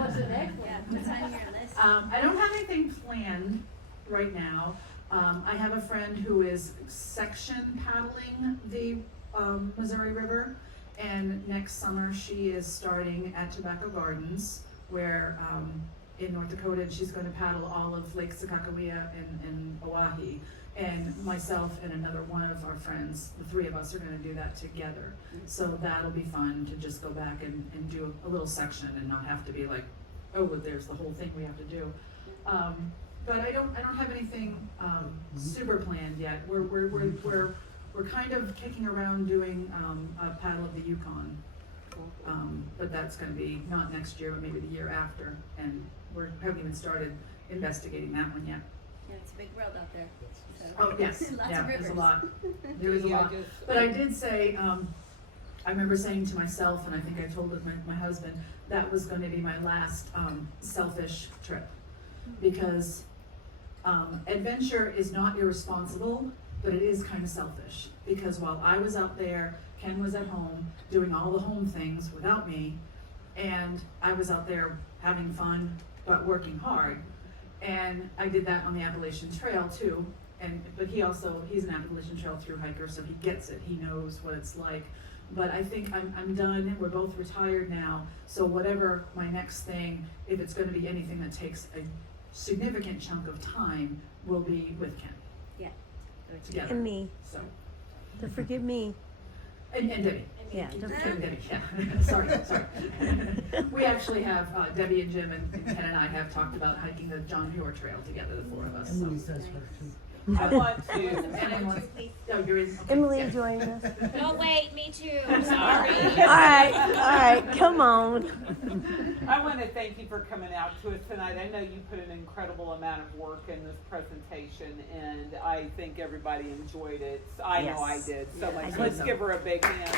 What's the next one? Yeah, what's on your list? I don't have anything planned right now. I have a friend who is section paddling the Missouri River, and next summer she is starting at Tobacco Gardens, where in North Dakota, and she's going to paddle all of Lake Sakakawea and Oahe. And myself and another one of our friends, the three of us are going to do that together. So that'll be fun to just go back and do a little section and not have to be like, oh, but there's the whole thing we have to do. But I don't have anything super planned yet. We're kind of kicking around doing a paddle of the Yukon, but that's going to be not next year, but maybe the year after. And we haven't even started investigating that one yet. Yeah, it's a big world out there. So. Oh yes, Lots yeah, of there's rivers. a lot. There is a lot. But I did say, I remember saying to myself, and I think I told it my husband, that was going to be my last selfish trip, because adventure is not irresponsible, but it is kind of selfish. Because while I was out there, Ken was at home doing all the home things without me, and I was out there having fun but working hard. And I did that on the Appalachian Trail too. But he's an Appalachian Trail thru hiker, so he gets it. He knows what it's like. But I think I'm done. We're both retired now. So whatever my next thing, if it's going to be anything that takes a significant chunk of time, will be with Ken. Yeah. Together. And me. So. Don't forget me. And Debbie. Yeah, don't Ken forget. and Debbie, yeah. sorry. We actually have, Debbie and Jim and Ken and I have talked about hiking the John Muir Trail together, the four of us. So. Emily says her too. I want to. Anyone? Oh, you're in? Okay. Emily joined us. No, wait, me too. I'm sorry. All right, come on. I want to thank you for coming out to us tonight. I know you put an incredible amount of work in this presentation, and I think everybody enjoyed it. I know I did so much. I did Let's so. give her a big hand.